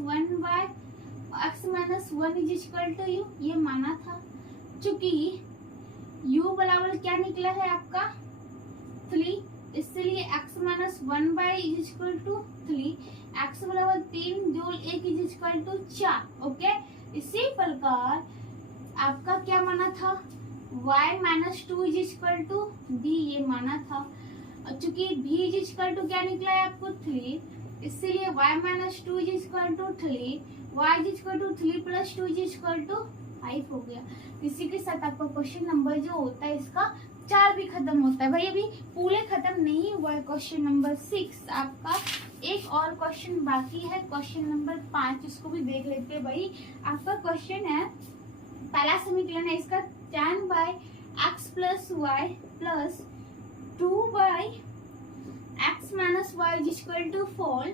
1 is equal to u, ये माना था, चूंकि u बराबर क्या निकला है आपका 3, इसलिए x minus 1 is equal to 3, x बराबर 3 जोड़ 1 इज इक्वल टू 4। ओके, इसी प्रकार आपका क्या माना था y minus 2 is equal to b, ये माना था, और चूंकि v इज इक्वल टू क्या निकला है आपको 3, इसलिए y minus 2 is equal to 3, y is equal to 3 plus 2 is equal to 5 हो गया। इसी के साथ आपका क्वेश्चन नंबर जो होता है इसका 4 भी खत्म होता है। भाई अभी पूरे खत्म नहीं हुआ है क्वेश्चन नंबर 6, आपका एक और क्वेश्चन बाकी है, क्वेश्चन नंबर 5, इसको भी देख लेते हैं। भाई आपका क्वेश्चन है, पहला समीकरण है इसका 10 by x plus y plus 2 by x minus Y is equal to 4,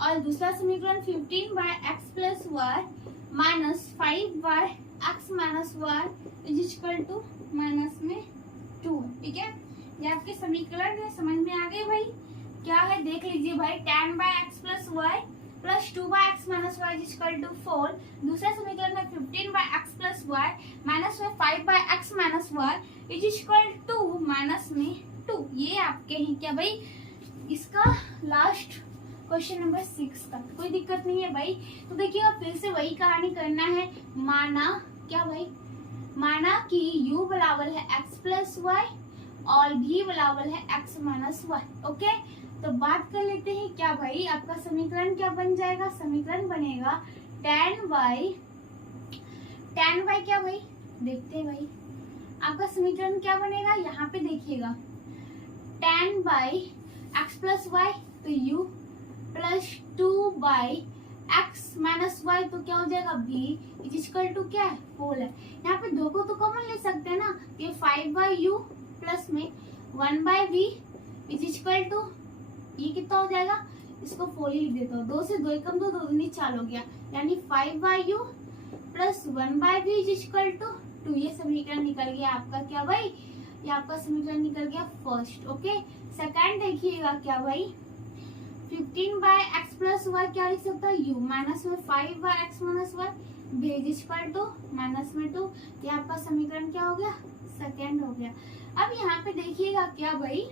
और दूसरा समीकरण 15 by x plus y minus 5 by x minus Y is equal to minus में 2। ठीक है, ये आपके समीकरण है, समझ में आ गए भाई? क्या है देख लीजिए भाई, 10 by x plus y plus 2 by x minus Y is equal to 4, दूसरा समीकरण है 15 by x plus y minus में 5 by x minus Y is equal to minus में 2। ये आपके हैं क्या भाई, इसका लास्ट क्वेश्चन नंबर 6 तक कोई दिक्कत नहीं है भाई। तो देखिएगा फिर से वही कहानी करना है, माना क्या भाई, माना कि u बराबर है x प्लस वाई और v बराबर है x माइनस वाई। ओके, तो बात कर लेते हैं क्या भाई, आपका समीकरण क्या बन जाएगा, समीकरण बनेगा 10 बाई क्या भाई, देखते हैं भाई आपका समीकरण क्या बनेगा। यहाँ पे देखिएगा 10 बाई एक्स प्लस वाई तो u plus 2 by x minus y तो क्या हो जाएगा v इज इक्वल टू क्या है, होल है। यहाँ पे दो को तो कॉमन ले सकते हैं ना, ये 5 बाई यू प्लस में 1 by v is equal to, ये कितना हो जाएगा, इसको 4 ही लिख देता हूँ, 2 से 2 कम 2 दूनी 4 हो गया, यानी 5 by u plus 1 by v is equal to 2। ये समीकरण निकल गया आपका क्या भाई, ये आपका समीकरण निकल गया फर्स्ट। ओके, सेकंड देखिएगा क्या भाई, 15 बाई एक्स प्लस वाई क्या लिख सकता है, u माइनस में 5 बाई एक्स माइनस वाई भेज इक्वल टू माइनस में 2। ये आपका समीकरण क्या हो गया, सेकंड हो गया। अब यहाँ पे देखिएगा क्या भाई,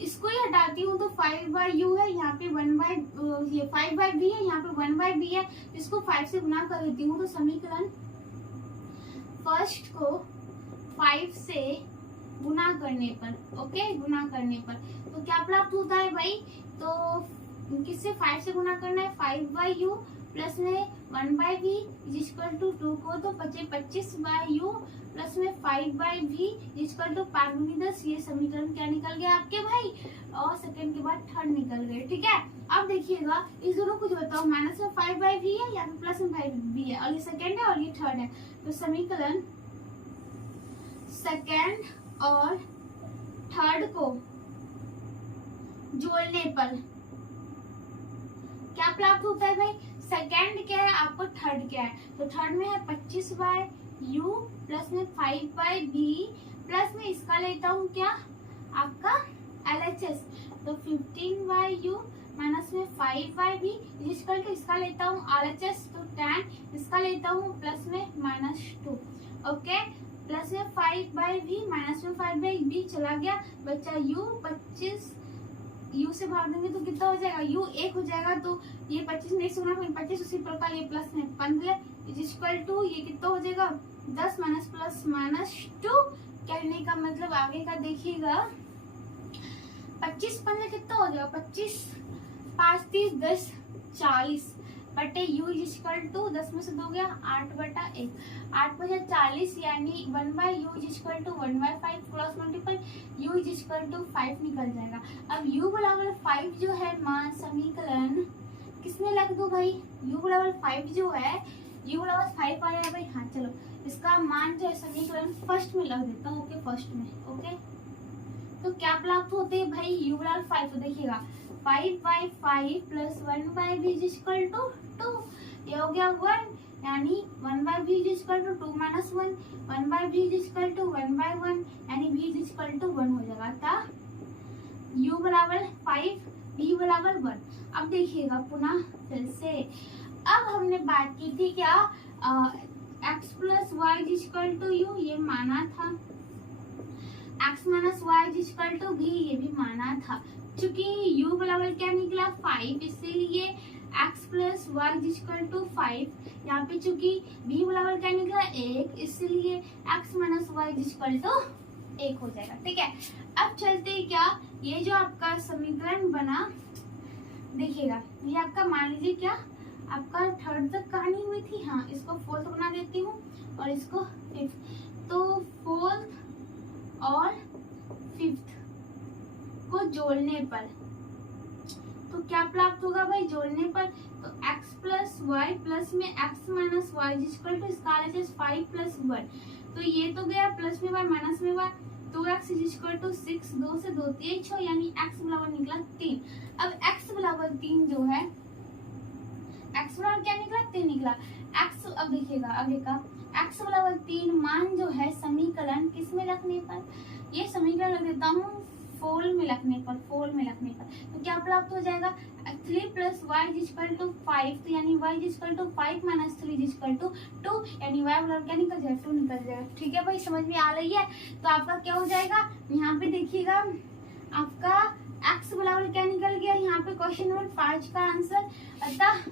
इसको ही हटाती हूँ तो 5 बाई यू है, यहाँ पे 1 बाई ये 5 बाई बी है, यहाँ पे 1 बाई बी है, इसको 5 से गुना कर देती हूँ तो समीकरण फर्स्ट को 5 से गुना करने पर, ओके गुना करने पर तो क्या प्राप्त होता है भाई, तो किससे 5 से गुना करना है, 5 बाई यू प्लस में 1 by v is equal to 2 को तो 25 बाई यू प्लस में 5 by v is equal to 5 गुनी 10। ये समीकरण क्या निकल गया आपके भाई, और सेकंड के बाद थर्ड निकल गए। ठीक है, अब देखिएगा इस दोनों को जो बताओ, माइनस में 5 बाई वी है या फिर प्लस में 5 वी है, और ये सेकंड है और ये थर्ड है, तो समीकरण सेकंड और थर्ड को जोड़ने पर क्या प्राप्त होता है भाई, सेकंड क्या है आपको, थर्ड क्या है, तो थर्ड में है 25 बाई यू प्लस में 5 बाई बी प्लस में इसका लेता हूँ क्या आपका LHS, तो 15 बाई यू माइनस में 5 बाई बी इक्वल टू इसका लेता हूँ RHS तो 10, इसका लेता हूँ प्लस में -2। ओके, प्लस में 5 बाई वी माइनस में 5 बाई बी चला गया, बच्चा यू 25 यू से भाग देंगे तो कितना हो जाएगा, यू 1 हो जाएगा, तो ये 25 नहीं सुना 25 उसी प्रकार ये प्लस में 15 इज इक्वल टू ये कितना हो जाएगा 10 माइनस प्लस -2। कहने का मतलब आगे का देखिएगा 25 15 कितना हो जाएगा, 25 5 30 10 40 बटे यू इज इक्वल टू 10 में से 2 गया 8/1, 8/40 यानी 1 by u is equal to 1/5 cross multiple u is equal to 5 निकल जाएगा। अब u बराबर 5 जो है मान समीकरण किसमें लग दो भाई, u बराबर 5 जो है, u बराबर 5 आ रहा है भाई, हाँ चलो इसका मान जो है समीकरण फर्स्ट में लग देता हूँ। ओके, फर्स्ट में। ओके, तो क्या प्राप्त होते हैं भाई, u बराबर 5, तो देखिएगा 5 by 5 plus 1 by v is equal to 2, ये हो गया 1, यानी 1 by v is equal to 2 minus 1, 1 by v is equal to 1 by 1, यानी v इज इक्वल टू 1 हो जाएगा, था u बराबर 5 v बराबर 1। अब देखिएगा पुनः फिर से, अब हमने बात की थी क्या x plus y is equal to u, ये माना था, x minus Y is equal to v, ये भी माना था। चूंकि u बराबर क्या निकला 5, इसीलिए x plus y is equal to 5, यहाँ पे चूंकि v बराबर क्या निकला 1, इसलिए x minus Y is equal to 1 हो जाएगा। ठीक है, अब चलते हैं क्या, ये जो आपका समीकरण बना देखिएगा, ये आपका मान लीजिए क्या आपका थर्ड तक कहानी हुई थी। हाँ, इसको फोर्थ बना देती हूँ और इसको फिफ्थ। तो फोर्थ और फिफ्थ को जोड़ने पर तो क्या प्राप्त होगा भाई? जोड़ने पर तो x प्लस वाई प्लस में x minus y equal to इसका आर 5 प्लस 1। तो ये तो गया प्लस में वाई माइनस में वाई, 2x इक्वल टू 6, 2 से 2 3 6 यानी x बराबर निकला 3। अब x बराबर 3 जो है, x बराबर क्या निकला? 3 निकला। x अब देखिएगा आगे का, x बराबर 3 मान जो है समीकरण किस में रखने पर, ये समीकरण रख देता हूँ फोल में रखने पर, फोल में रखने पर तो क्या प्राप्त हो जाएगा? 3 प्लस वाई इक्वल टू 5, तो यानी y equal to 5 minus 3 equal to 2, यानी y बराबर क्या निकल जाएगा? 2 निकल जाएगा। ठीक है भाई, समझ में आ रही है? तो आपका क्या हो जाएगा यहाँ पे देखिएगा, आपका x बराबर क्या निकल गया यहाँ पे क्वेश्चन नंबर 5 का आंसर। अतः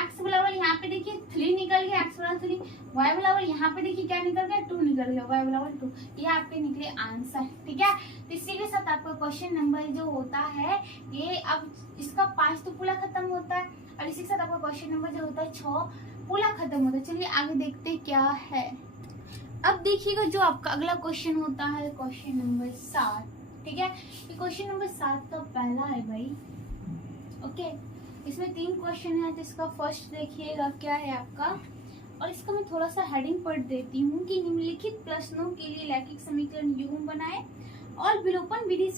x बराबर यहाँ पे देखिए 3 निकल गया, x बराबर 3, y बराबर यहाँ पे देखिए क्या निकल गया? 2 निकल गया, y बराबर 2। ये आपके निकले आंसर। ठीक है, तो इसी के साथ आपका क्वेश्चन नंबर जो होता है ये, अब इसका 5 तो पूरा खत्म होता है और इसी के साथ आपका क्वेश्चन नंबर जो होता है 6 पूरा खत्म होता है। चलिए आगे देखते क्या है। अब देखिएगा जो आपका अगला क्वेश्चन होता है क्वेश्चन नंबर 7। ठीक है, ये क्वेश्चन नंबर 7 का पहला है भाई। ओके, इसमें 3 क्वेश्चन है। तो इसका फर्स्ट देखिएगा क्या है आपका, और इसका मैं थोड़ा सा हेडिंग पढ़ देती हूँ कि निम्नलिखित प्रश्नों के लिए लैखिक समीकरण युग्म बनाए और विलोपन विधि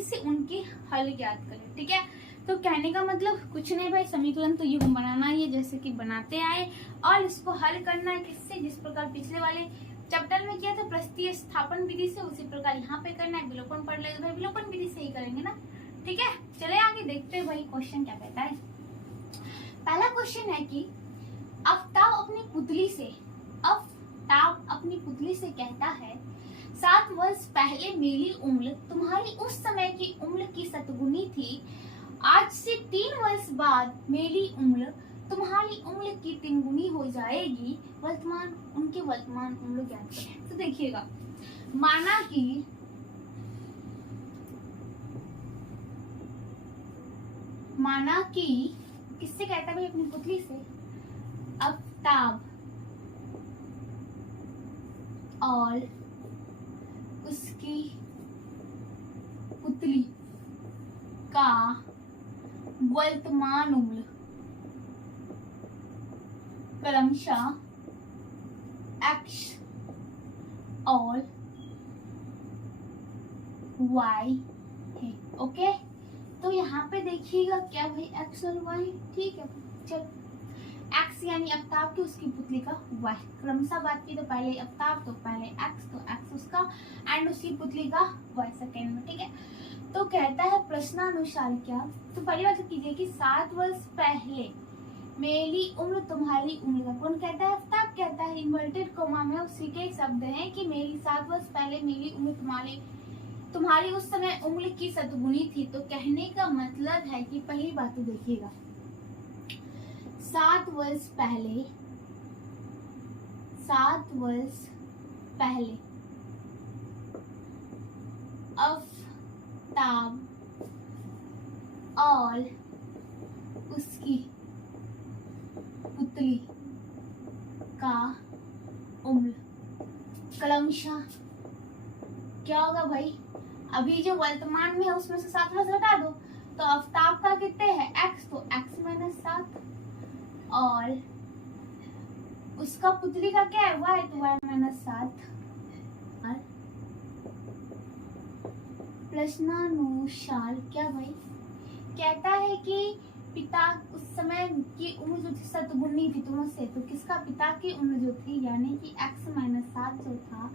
से उनके हल ज्ञात करें। ठीक है, तो कहने का मतलब कुछ नहीं भाई, समीकरण तो युग्म बनाना ही है जैसे कि बनाते आए, और इसको हल करना है किससे? जिस प्रकार पिछले वाले चैप्टर में किया था प्रस्तीय स्थापन विधि से, उसी प्रकार यहाँ पे करना है। विलोपन पढ़ ले भाई, विलोपन विधि से ही करेंगे ना। ठीक है, चले आगे देखते हैं भाई क्वेश्चन क्या कहता है। पहला क्वेश्चन है कि आफ्ताब अपनी पुतली से कहता है, 7 वर्ष पहले मेरी उम्र तुम्हारी उस समय की उम्र की शतगुनी थी। आज से 3 वर्ष बाद मेरी उम्र तुम्हारी उम्र की 3 गुनी हो जाएगी। उनके वर्तमान उम्र ज्ञात करें। तो देखिएगा, माना कि किससे कहता है? अपनी पुतली से। आफ्ताब और उसकी पुतली का वर्तमान उम्र क्रमशः x और y है। ओके, तो यहाँ पे देखिएगा क्या भाई, x और y। ठीक है, चलो x यानी आफ्ताब की, उसकी पुतली का y। क्रमशः बात की तो पहले आफ्ताब, तो पहले x, तो x उसका एंड उसकी पुतली का y सेकेंड में। ठीक है, तो कहता है प्रश्नानुसार क्या, तो पहली बात कीजिए कि 7 वर्ष पहले मेरी उम्र तुम्हारी उम्र का, कौन कहता है? आफ्ताब कहता है। इन्वर्टेड कोमा में उसी के शब्द हैं कि मेरी 7 वर्ष पहले मेरी उम्र तुम्हारी उस समय उम्र की शतगुनी थी। तो कहने का मतलब है कि पहली बात तो देखिएगा, 7 वर्ष पहले आफ्ताब और उसकी पुतली का उम्र क्रमशः क्या होगा भाई? अभी जो वर्तमान में है उसमें से 7 वर्ष हटा दो, तो आफ्ताब का कितने है? x, तो x माइनस 7, और उसका पुतली का क्या है? y, तो y माइनस 7। प्रश्नानुसार क्या भाई कहता है कि पिता उस समय की उम्र जो थी शतगुनी थी तुम से, तो किसका? पिता की उम्र जो थी यानी कि x माइनस 7 जो था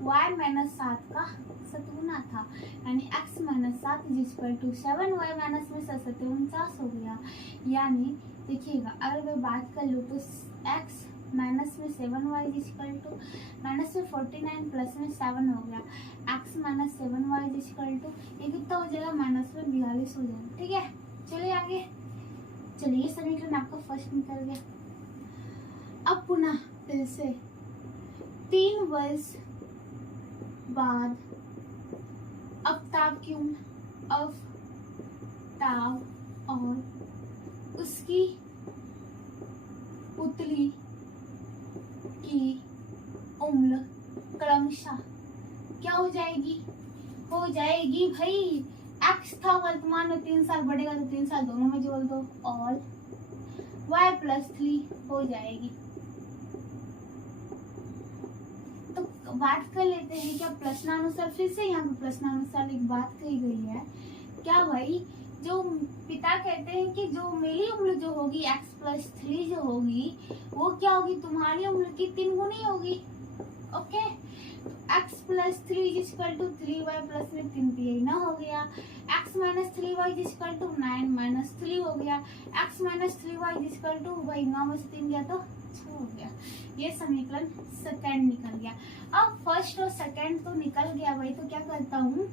y माइनस 7 का शतगुना था, यानी x minus 7 equal to 7, y minus में 7 49 हो गया। यानी देखिएगा अगर मैं बात कर लूँ तो x माइनस में 7y इक्वल टू माइनस में 49 प्लस में 7 हो गया, x minus 7y equal to ये कितना हो जाएगा? माइनस में 42 हो जाएगा। ठीक है, चलिए आगे। चलिए समीकरण आपका फर्स्ट निकल गया। अब पुनः फिर से 3 वर्ष बाद आफ्ताब की उम्र, आफ्ताब और की पुतली की उम्र क्रमशः क्या हो जाएगी? हो जाएगी भाई, एक्स था वर्तमान में 3 साल बढ़ेगा तो 3 साल दोनों में जोड़ दो, और y+3 हो जाएगी। तो बात कर लेते हैं क्या प्रश्नानुसार, फिर से यहाँ पे प्रश्नानुसार एक बात कही गई है क्या भाई, जो पिता कहते हैं कि जो मेरी उम्र जो होगी x+3 जो होगी वो क्या होगी, तुम्हारी उम्र की 3 गुनी होगी। Okay, x+3 equal to 3y+3 3 ना हो गया, x-3y इक्वल टू 9-3 हो गया, x-3y इक्वल टू भाई 9 में से 3 गया तो 6 हो गया। ये समीकरण सेकंड निकल गया। अब फर्स्ट और सेकंड तो निकल गया भाई, तो क्या करता हूँ,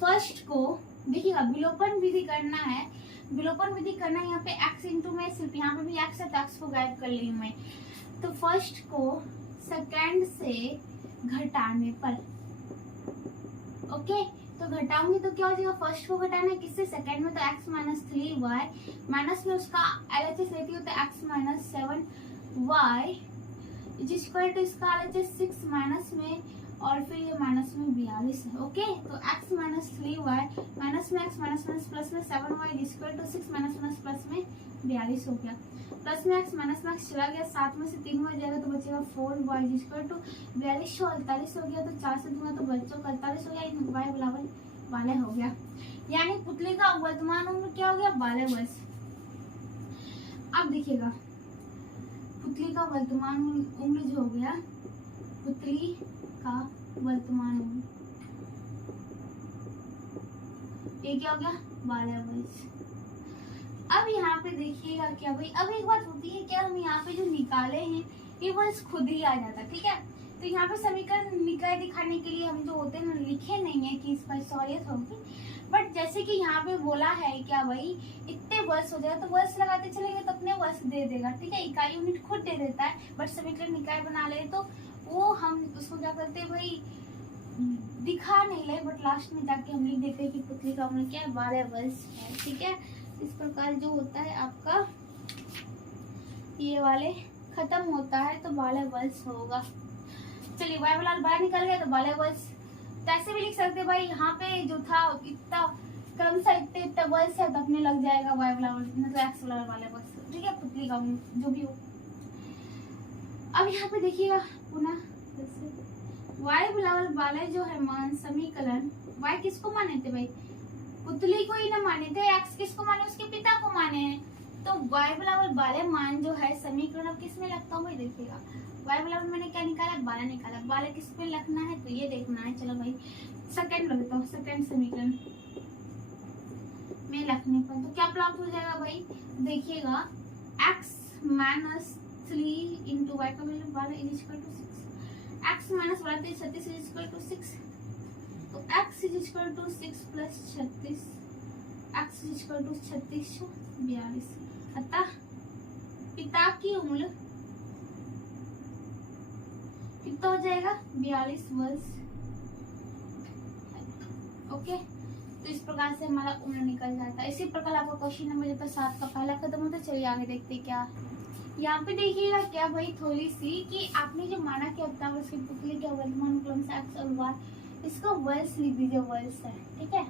फर्स्ट को देखिएगा विलोपन विधि करना है, विलोपन विधि करना है। यहाँ पे x इंटू में सिर्फ यहाँ पे भी x है तो x को गायब कर ली मैं, तो फर्स्ट को सेकंड से घटाने पर, ओके, तो घटाऊंगी तो क्या हो जाएगा, फर्स्ट को घटाना है किससे, सेकंड में, तो x-3y माइनस में उसका LHS लेती हो तो x-7y जिसको तो इसका LHS 6 माइनस में और फिर ये माइनस में 42 है। ओके, तो x-3y माइनस में x माइनस माइनस प्लस में 7y जिसको तो 6 माइनस माइनस प्लस में 42 हो गया, प्लस में x माइनस में x चला गया, 7 में से 3 y जाएगा तो बचेगा 4y जिसको तो 42 हो गया, तो 4 से दूंगा तो बच्चों 48 हो गया, इन y बराबर 12 हो गया। यानी पुतली का वर्तमान उम्र क्या हो गया, 12 वर्ष। अब देखिएगा पुतली का वर्तमान उम्र जो हो गया, पुतली का वर्तमान उम्र ये क्या हो गया, 12 वर्ष। अब यहाँ पे देखिएगा क्या भाई, अब एक बात होती है क्या, हम यहाँ पे जो निकाले हैं ये वर्ष खुद ही आ जाता है, ठीक है। तो यहाँ पे समीकरण निकाय दिखाने के लिए हम जो होते हैं ना लिखे नहीं है कि इस पर सॉलियत होगी, बट जैसे कि यहाँ पे बोला है क्या भाई इतने वर्ष हो जाएगा, तो वर्ष लगाते चलेंगे तो अपने वर्ष दे देगा, ठीक है, इकाई यूनिट खुद दे देता है, बट समीकरण निकाय बना ले तो वो हम उसको क्या करते हैं भाई, दिखा नहीं ले, बट लास्ट में जाके हम लिख देते हैं कि पुतली का उम्र क्या है, 12 वर्ष है, ठीक है। इस प्रकार जो होता है आपका ये वाले खत्म होता है तो 12 वर्ष होगा। चलिए y वाला 12 निकल गया तो 12 वर्ष, तो ऐसे भी लिख सकते भाई, यहाँ पे जो था इतना क्रमशः इतना वर्ष है तो अपने लग जाएगा y वाला मतलब x वाला 12 वर्ष, ठीक है, पुतली का उम्र जो भी हो। अब यहाँ पे देखिएगा पुनः y बराबर 12 जो है मान समीकरण, y किसको माने थे भाई, पुतली को ही ना माने थे, x किसको माने, उसके पिता को माने हैं, तो y बराबर 12 मान जो है समीकरण अब किस में लगता हूँ भाई, देखिएगा y बराबर मैंने क्या निकाला, 12 निकाला, 12 किस पे लिखना है तो ये देखना है। चलो भाई सेकंड लगता हूँ, सेकंड समीकरण में रखने पर तो क्या प्राप्त हो जाएगा भाई, देखिएगा x-3 इंटू वाई का value 12 is equal to 6, x minus 36 is equal to 6, तो x is equal to 6 plus 36, x is equal to 36 42, अतः पिता की उम्र कितना हो जाएगा, 42 वर्ष। ओके, तो इस प्रकार से हमारा उम्र निकल जाता है। इसी प्रकार आपका क्वेश्चन नंबर जो था 7 का पहला खत्म होता है। चलिए आगे देखते क्या है। यहाँ पे देखिएगा क्या भाई थोड़ी सी कि आपने जो माना कि अवतार उसकी पुतली के वर्तमान क्रम से एक्स और वाई, इसका वर्ष लिख दीजिए, वर्ष है, ठीक है,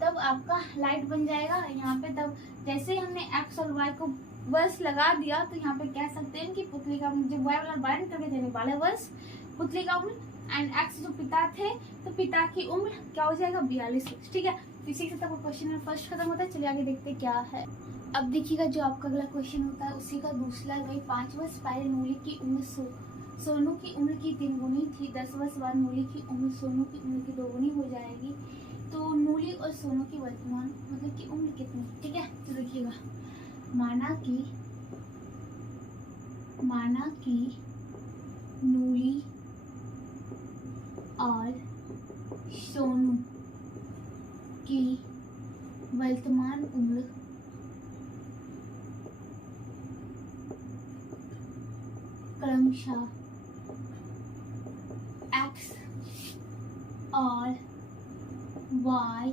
तब आपका लाइट बन जाएगा यहाँ पे। तब जैसे हमने एक्स और वाई को वर्ष लगा दिया तो यहाँ पे कह सकते हैं कि पुतली का जब वाई वाला बारह करके देने वाले वर्ष पुतली का उम्र एंड एक्स जो पिता थे तो पिता की उम्र क्या हो जाएगा, 42 वर्ष, ठीक है। इसी के साथ क्वेश्चन फर्स्ट खत्म होता है। चलिए आगे देखते क्या है। अब देखिएगा जो आपका अगला क्वेश्चन होता है उसी का दूसरा भाई 5 वर्ष पहले नूली की उम्र सोनू की उम्र की 3 गुनी थी, 10 वर्ष बाद नूली की उम्र सोनू की उम्र की 2 गुनी हो जाएगी, तो नूली और सोनू की वर्तमान मतलब की उम्र कितनी, ठीक है। तो देखिएगा माना कि नूली और सोनू की वर्तमान उम्र क्रमशः x और y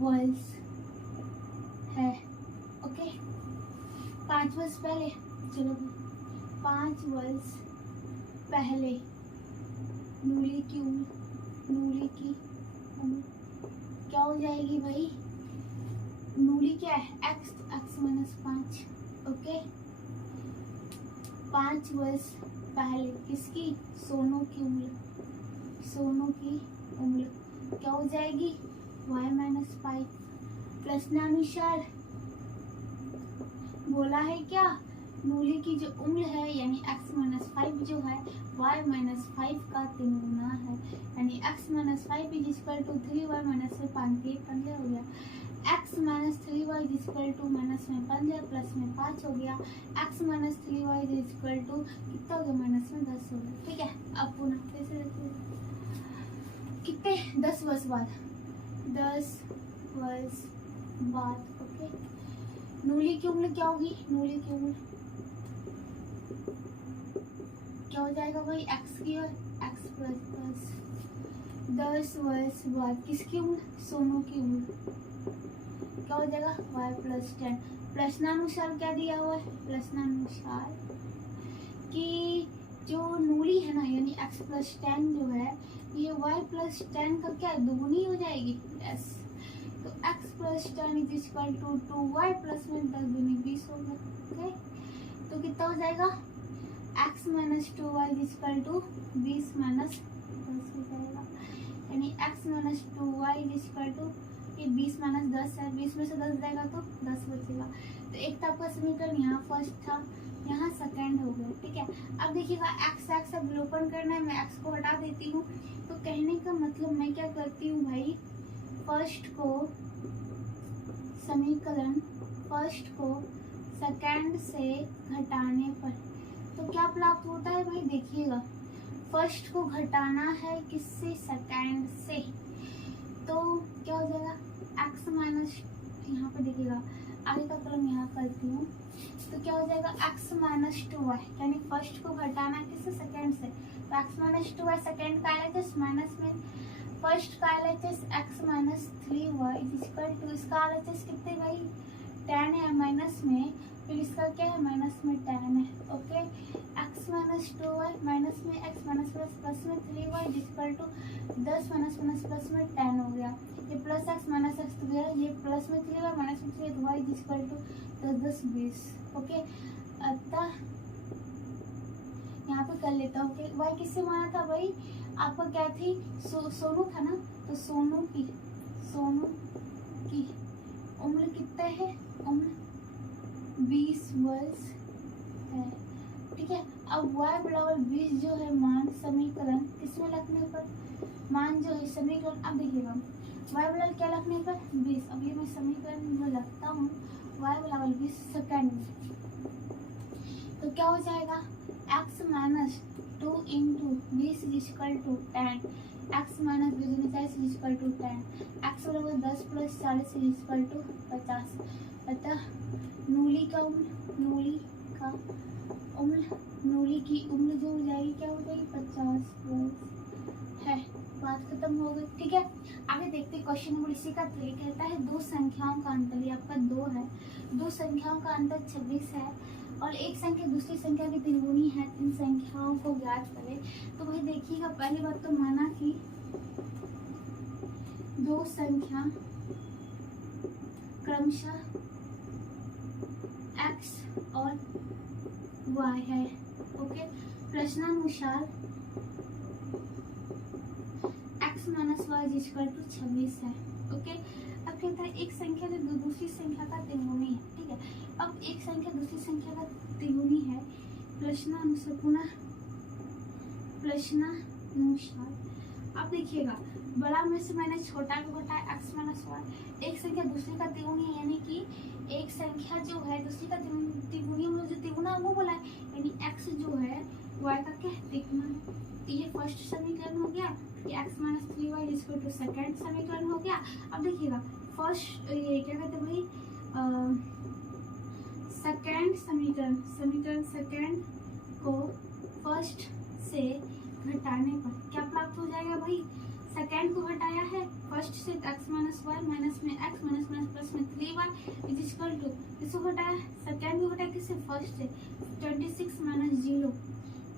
वर्ष है। ओके, 5 वर्ष पहले, चलो 5 वर्ष पहले नूली की उम्र क्या हो जाएगी भाई? नूली क्या है? x minus 5। ओके, 5 वर्ष पहले किसकी? सोनू की उम्र क्या हो जाएगी? y minus 5। प्रश्नानुसार बोला है क्या? नूली की जो उम्र है यानी x माइनस 5 जो है y माइनस 5 का 3 गुना है, यानी x minus 5 is equal to 3y minus में 5 हो गया। x minus 3y is equal to minus में 5 प्लस में 5 हो गया। x minus 3y is equal to कितना हो गया? माइनस में 10 हो गया। ठीक है, अब पुनः कैसे कितने 10 वर्ष बाद, 10 वर्ष बाद। ओके, नूली की उम्र क्या होगी? नूली की उम्र क्या हो जाएगा भाई? x की और x प्लस 10 वर्ष बाद किसकी उम्र? सोनू की उम्र क्या हो जाएगा? y plus 10। प्रश्नानुसार क्या दिया हुआ है? प्रश्नानुसार कि जो नूली है ना यानी x प्लस 10 जो है ये y प्लस 10 का क्या दुगुनी हो जाएगी? यस, तो x plus 10 is equal to 2y plus में 10 दूनी 20 होगा। ओके, तो कितना हो जाएगा? x minus 2y is equal to 20 minus 10 हो जाएगा, यानी x minus 2y is equal to ये 20 माइनस 10 है, 20 में से 10 जाएगा तो 10 बचेगा। तो एक तो आपका समीकरण यहाँ फर्स्ट था, यहाँ सेकंड हो गया। ठीक है, अब देखिएगा x अवलोकन करना है, मैं x को हटा देती हूँ। तो कहने का मतलब मैं क्या करती हूँ भाई, फर्स्ट को समीकरण फर्स्ट को सेकंड से घटाने पर तो क्या प्राप्त होता है भाई? देखिएगा, फर्स्ट को घटाना है किससे? सेकंड से, तो क्या हो जाएगा? x माइनस, यहाँ पे देखिएगा आगे का कलम यहाँ करती हूँ, तो क्या हो जाएगा? x माइनस 2y, यानी फर्स्ट को घटाना है किससे? सेकंड से, तो x माइनस 2y सेकंड का LHS माइनस में फर्स्ट का LHS x minus 3y is equal to इसका LHS कितने भाई? 10 है माइनस में, फिर इसका क्या है? माइनस में 10 है। Okay, x minus 2y minus में x माइनस प्लस में 3y is equal to 10 minus minus plus में 10 हो गया। ये प्लस x माइनस x तो गया, ये प्लस में 3y माइनस में 3y is equal to 10 10 20। Okay, अतः यहाँ पे कर लेता हूँ। ओके, y किससे माना था भाई? आपका क्या थी? सोनू था ना, तो सोनू की उम्र कितना है? उम्र 20 वर्ष है। ठीक है, अब y बराबर 20 जो है मान समीकरण किसमें लगने पर, मान जो है समीकरण, अब देखिएगा y बराबर क्या लगने पर? 20। अब ये मैं समीकरण में लगता हूँ y बराबर 20 सेकंड में, तो क्या हो जाएगा? x minus 2 into 20 is equal to 10, x minus 20 is equal to 10, x बराबर 10 प्लस 40 इज इक्वल टू 50। अतः नूली की उम्र जो हो जाएगी क्या हो जाएगी? 50 वर्ष है। बात खत्म हो गई। ठीक है, आगे देखते हैं क्वेश्चन नंबर इसी का 3 कहता है दो संख्याओं का अंतर, ये आपका 2 है, दो संख्याओं का अंतर 26 है और एक संख्या दूसरी संख्या की तिगुनी है, इन संख्याओं को ज्ञात करें। तो भाई देखिएगा, पहली बात तो माना कि दो संख्या क्रमशः x और y है। ओके, प्रश्नानुसार x minus Y is equal to 26 है। ओके, अब कहता है एक संख्या जो दूसरी संख्या का तिगुनी है। ठीक है, अब एक संख्या दूसरी संख्या का तिगुनी है, प्रश्नानुसार पुनः प्रश्नानुसार। अब देखिएगा, बड़ा में से मैंने छोटा को घटाया x माइनस वाई, एक संख्या दूसरी का तिगुनी है, यानी कि एक संख्या जो है दूसरी का तिगुनी, हम लोग जो तिगुना वो बोला है, यानी x जो है y का क्या है? तिगुना। तो ये फर्स्ट समीकरण हो गया, ये x minus 3y is equal to second समीकरण हो गया। अब देखिएगा, फर्स्ट ये क्या कहते हैं भाई, सेकेंड समीकरण सेकेंड को फर्स्ट से घटाने पर क्या प्राप्त हो जाएगा भाई? सेकेंड को हटाया है फर्स्ट से x माइनस वाई माइनस में x माइनस माइनस प्लस में 3y इज इक्वल टू, इसको हटाया सेकेंड को हटाया किससे, फर्स्ट से 26 माइनस 0,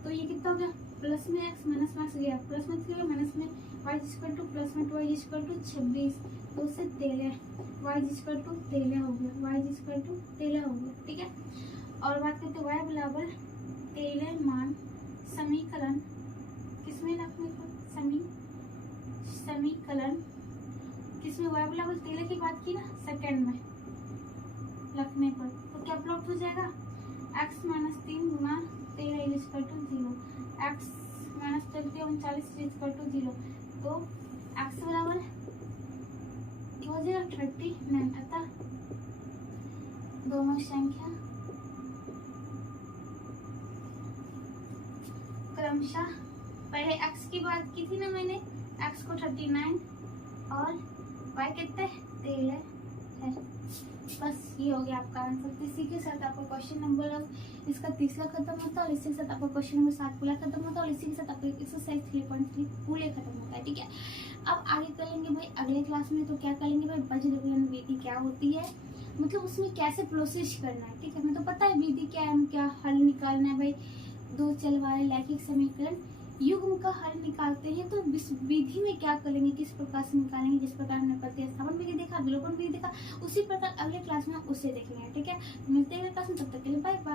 तो ये कितना हो गया प्लस में x माइनस माइनस गया प्लस में 3y माइनस में y is equal two plus में 2y इज इक्वल टू 26, तो उससे 13 y इज इक्वल टू 13 हो गया, y इज इक्वल टू 13 हो गया। ठीक है, और बात करते हैं y बराबर 13 मान समीकरण किसमें रखने पर, समीकरण किसमें y बराबर 13 की बात की ना सेकंड में रखने पर, तो क्या प्लॉट हो जाएगा x माइनस 3 गुना 13 is equal to 0, x minus 39 is equal to 0, तो x बराबर क्या हो जाएगा 39, अतः दोनों संख्या क्रमशः, पहले x की बात की थी ना मैंने, x को 39 और y कितने 13 है। बस ये हो गया आपका आंसर। इसी के साथ आपका क्वेश्चन नंबर इसका तीसरा खत्म होता है और इसी के साथ आपका क्वेश्चन नंबर 7 पूरा खत्म होता है और इसी के साथ आपका एक्सरसाइज 3.3 पूरे खत्म होता है। ठीक है, अब आगे करेंगे भाई अगले क्लास में, तो क्या करेंगे भाई वज्रघूर्ण विधि क्या होती है, मतलब उसमें कैसे प्रोसेस करना है। ठीक है, हमें तो पता है विधि क्या है, हम क्या हल निकालना है भाई, दो चल वाले रैखिक समीकरण युग्म का हल निकालते हैं, तो इस विधि में क्या करेंगे, किस प्रकार से निकालेंगे, जिस प्रकार हमने प्रतिस्थापन विधि देखा, विलोपन विधि देखा, उसी प्रकार अगले क्लास में उससे देखेंगे। ठीक है, मिलते हैं अगले क्लास में, तब तक के लिए बाय बाय।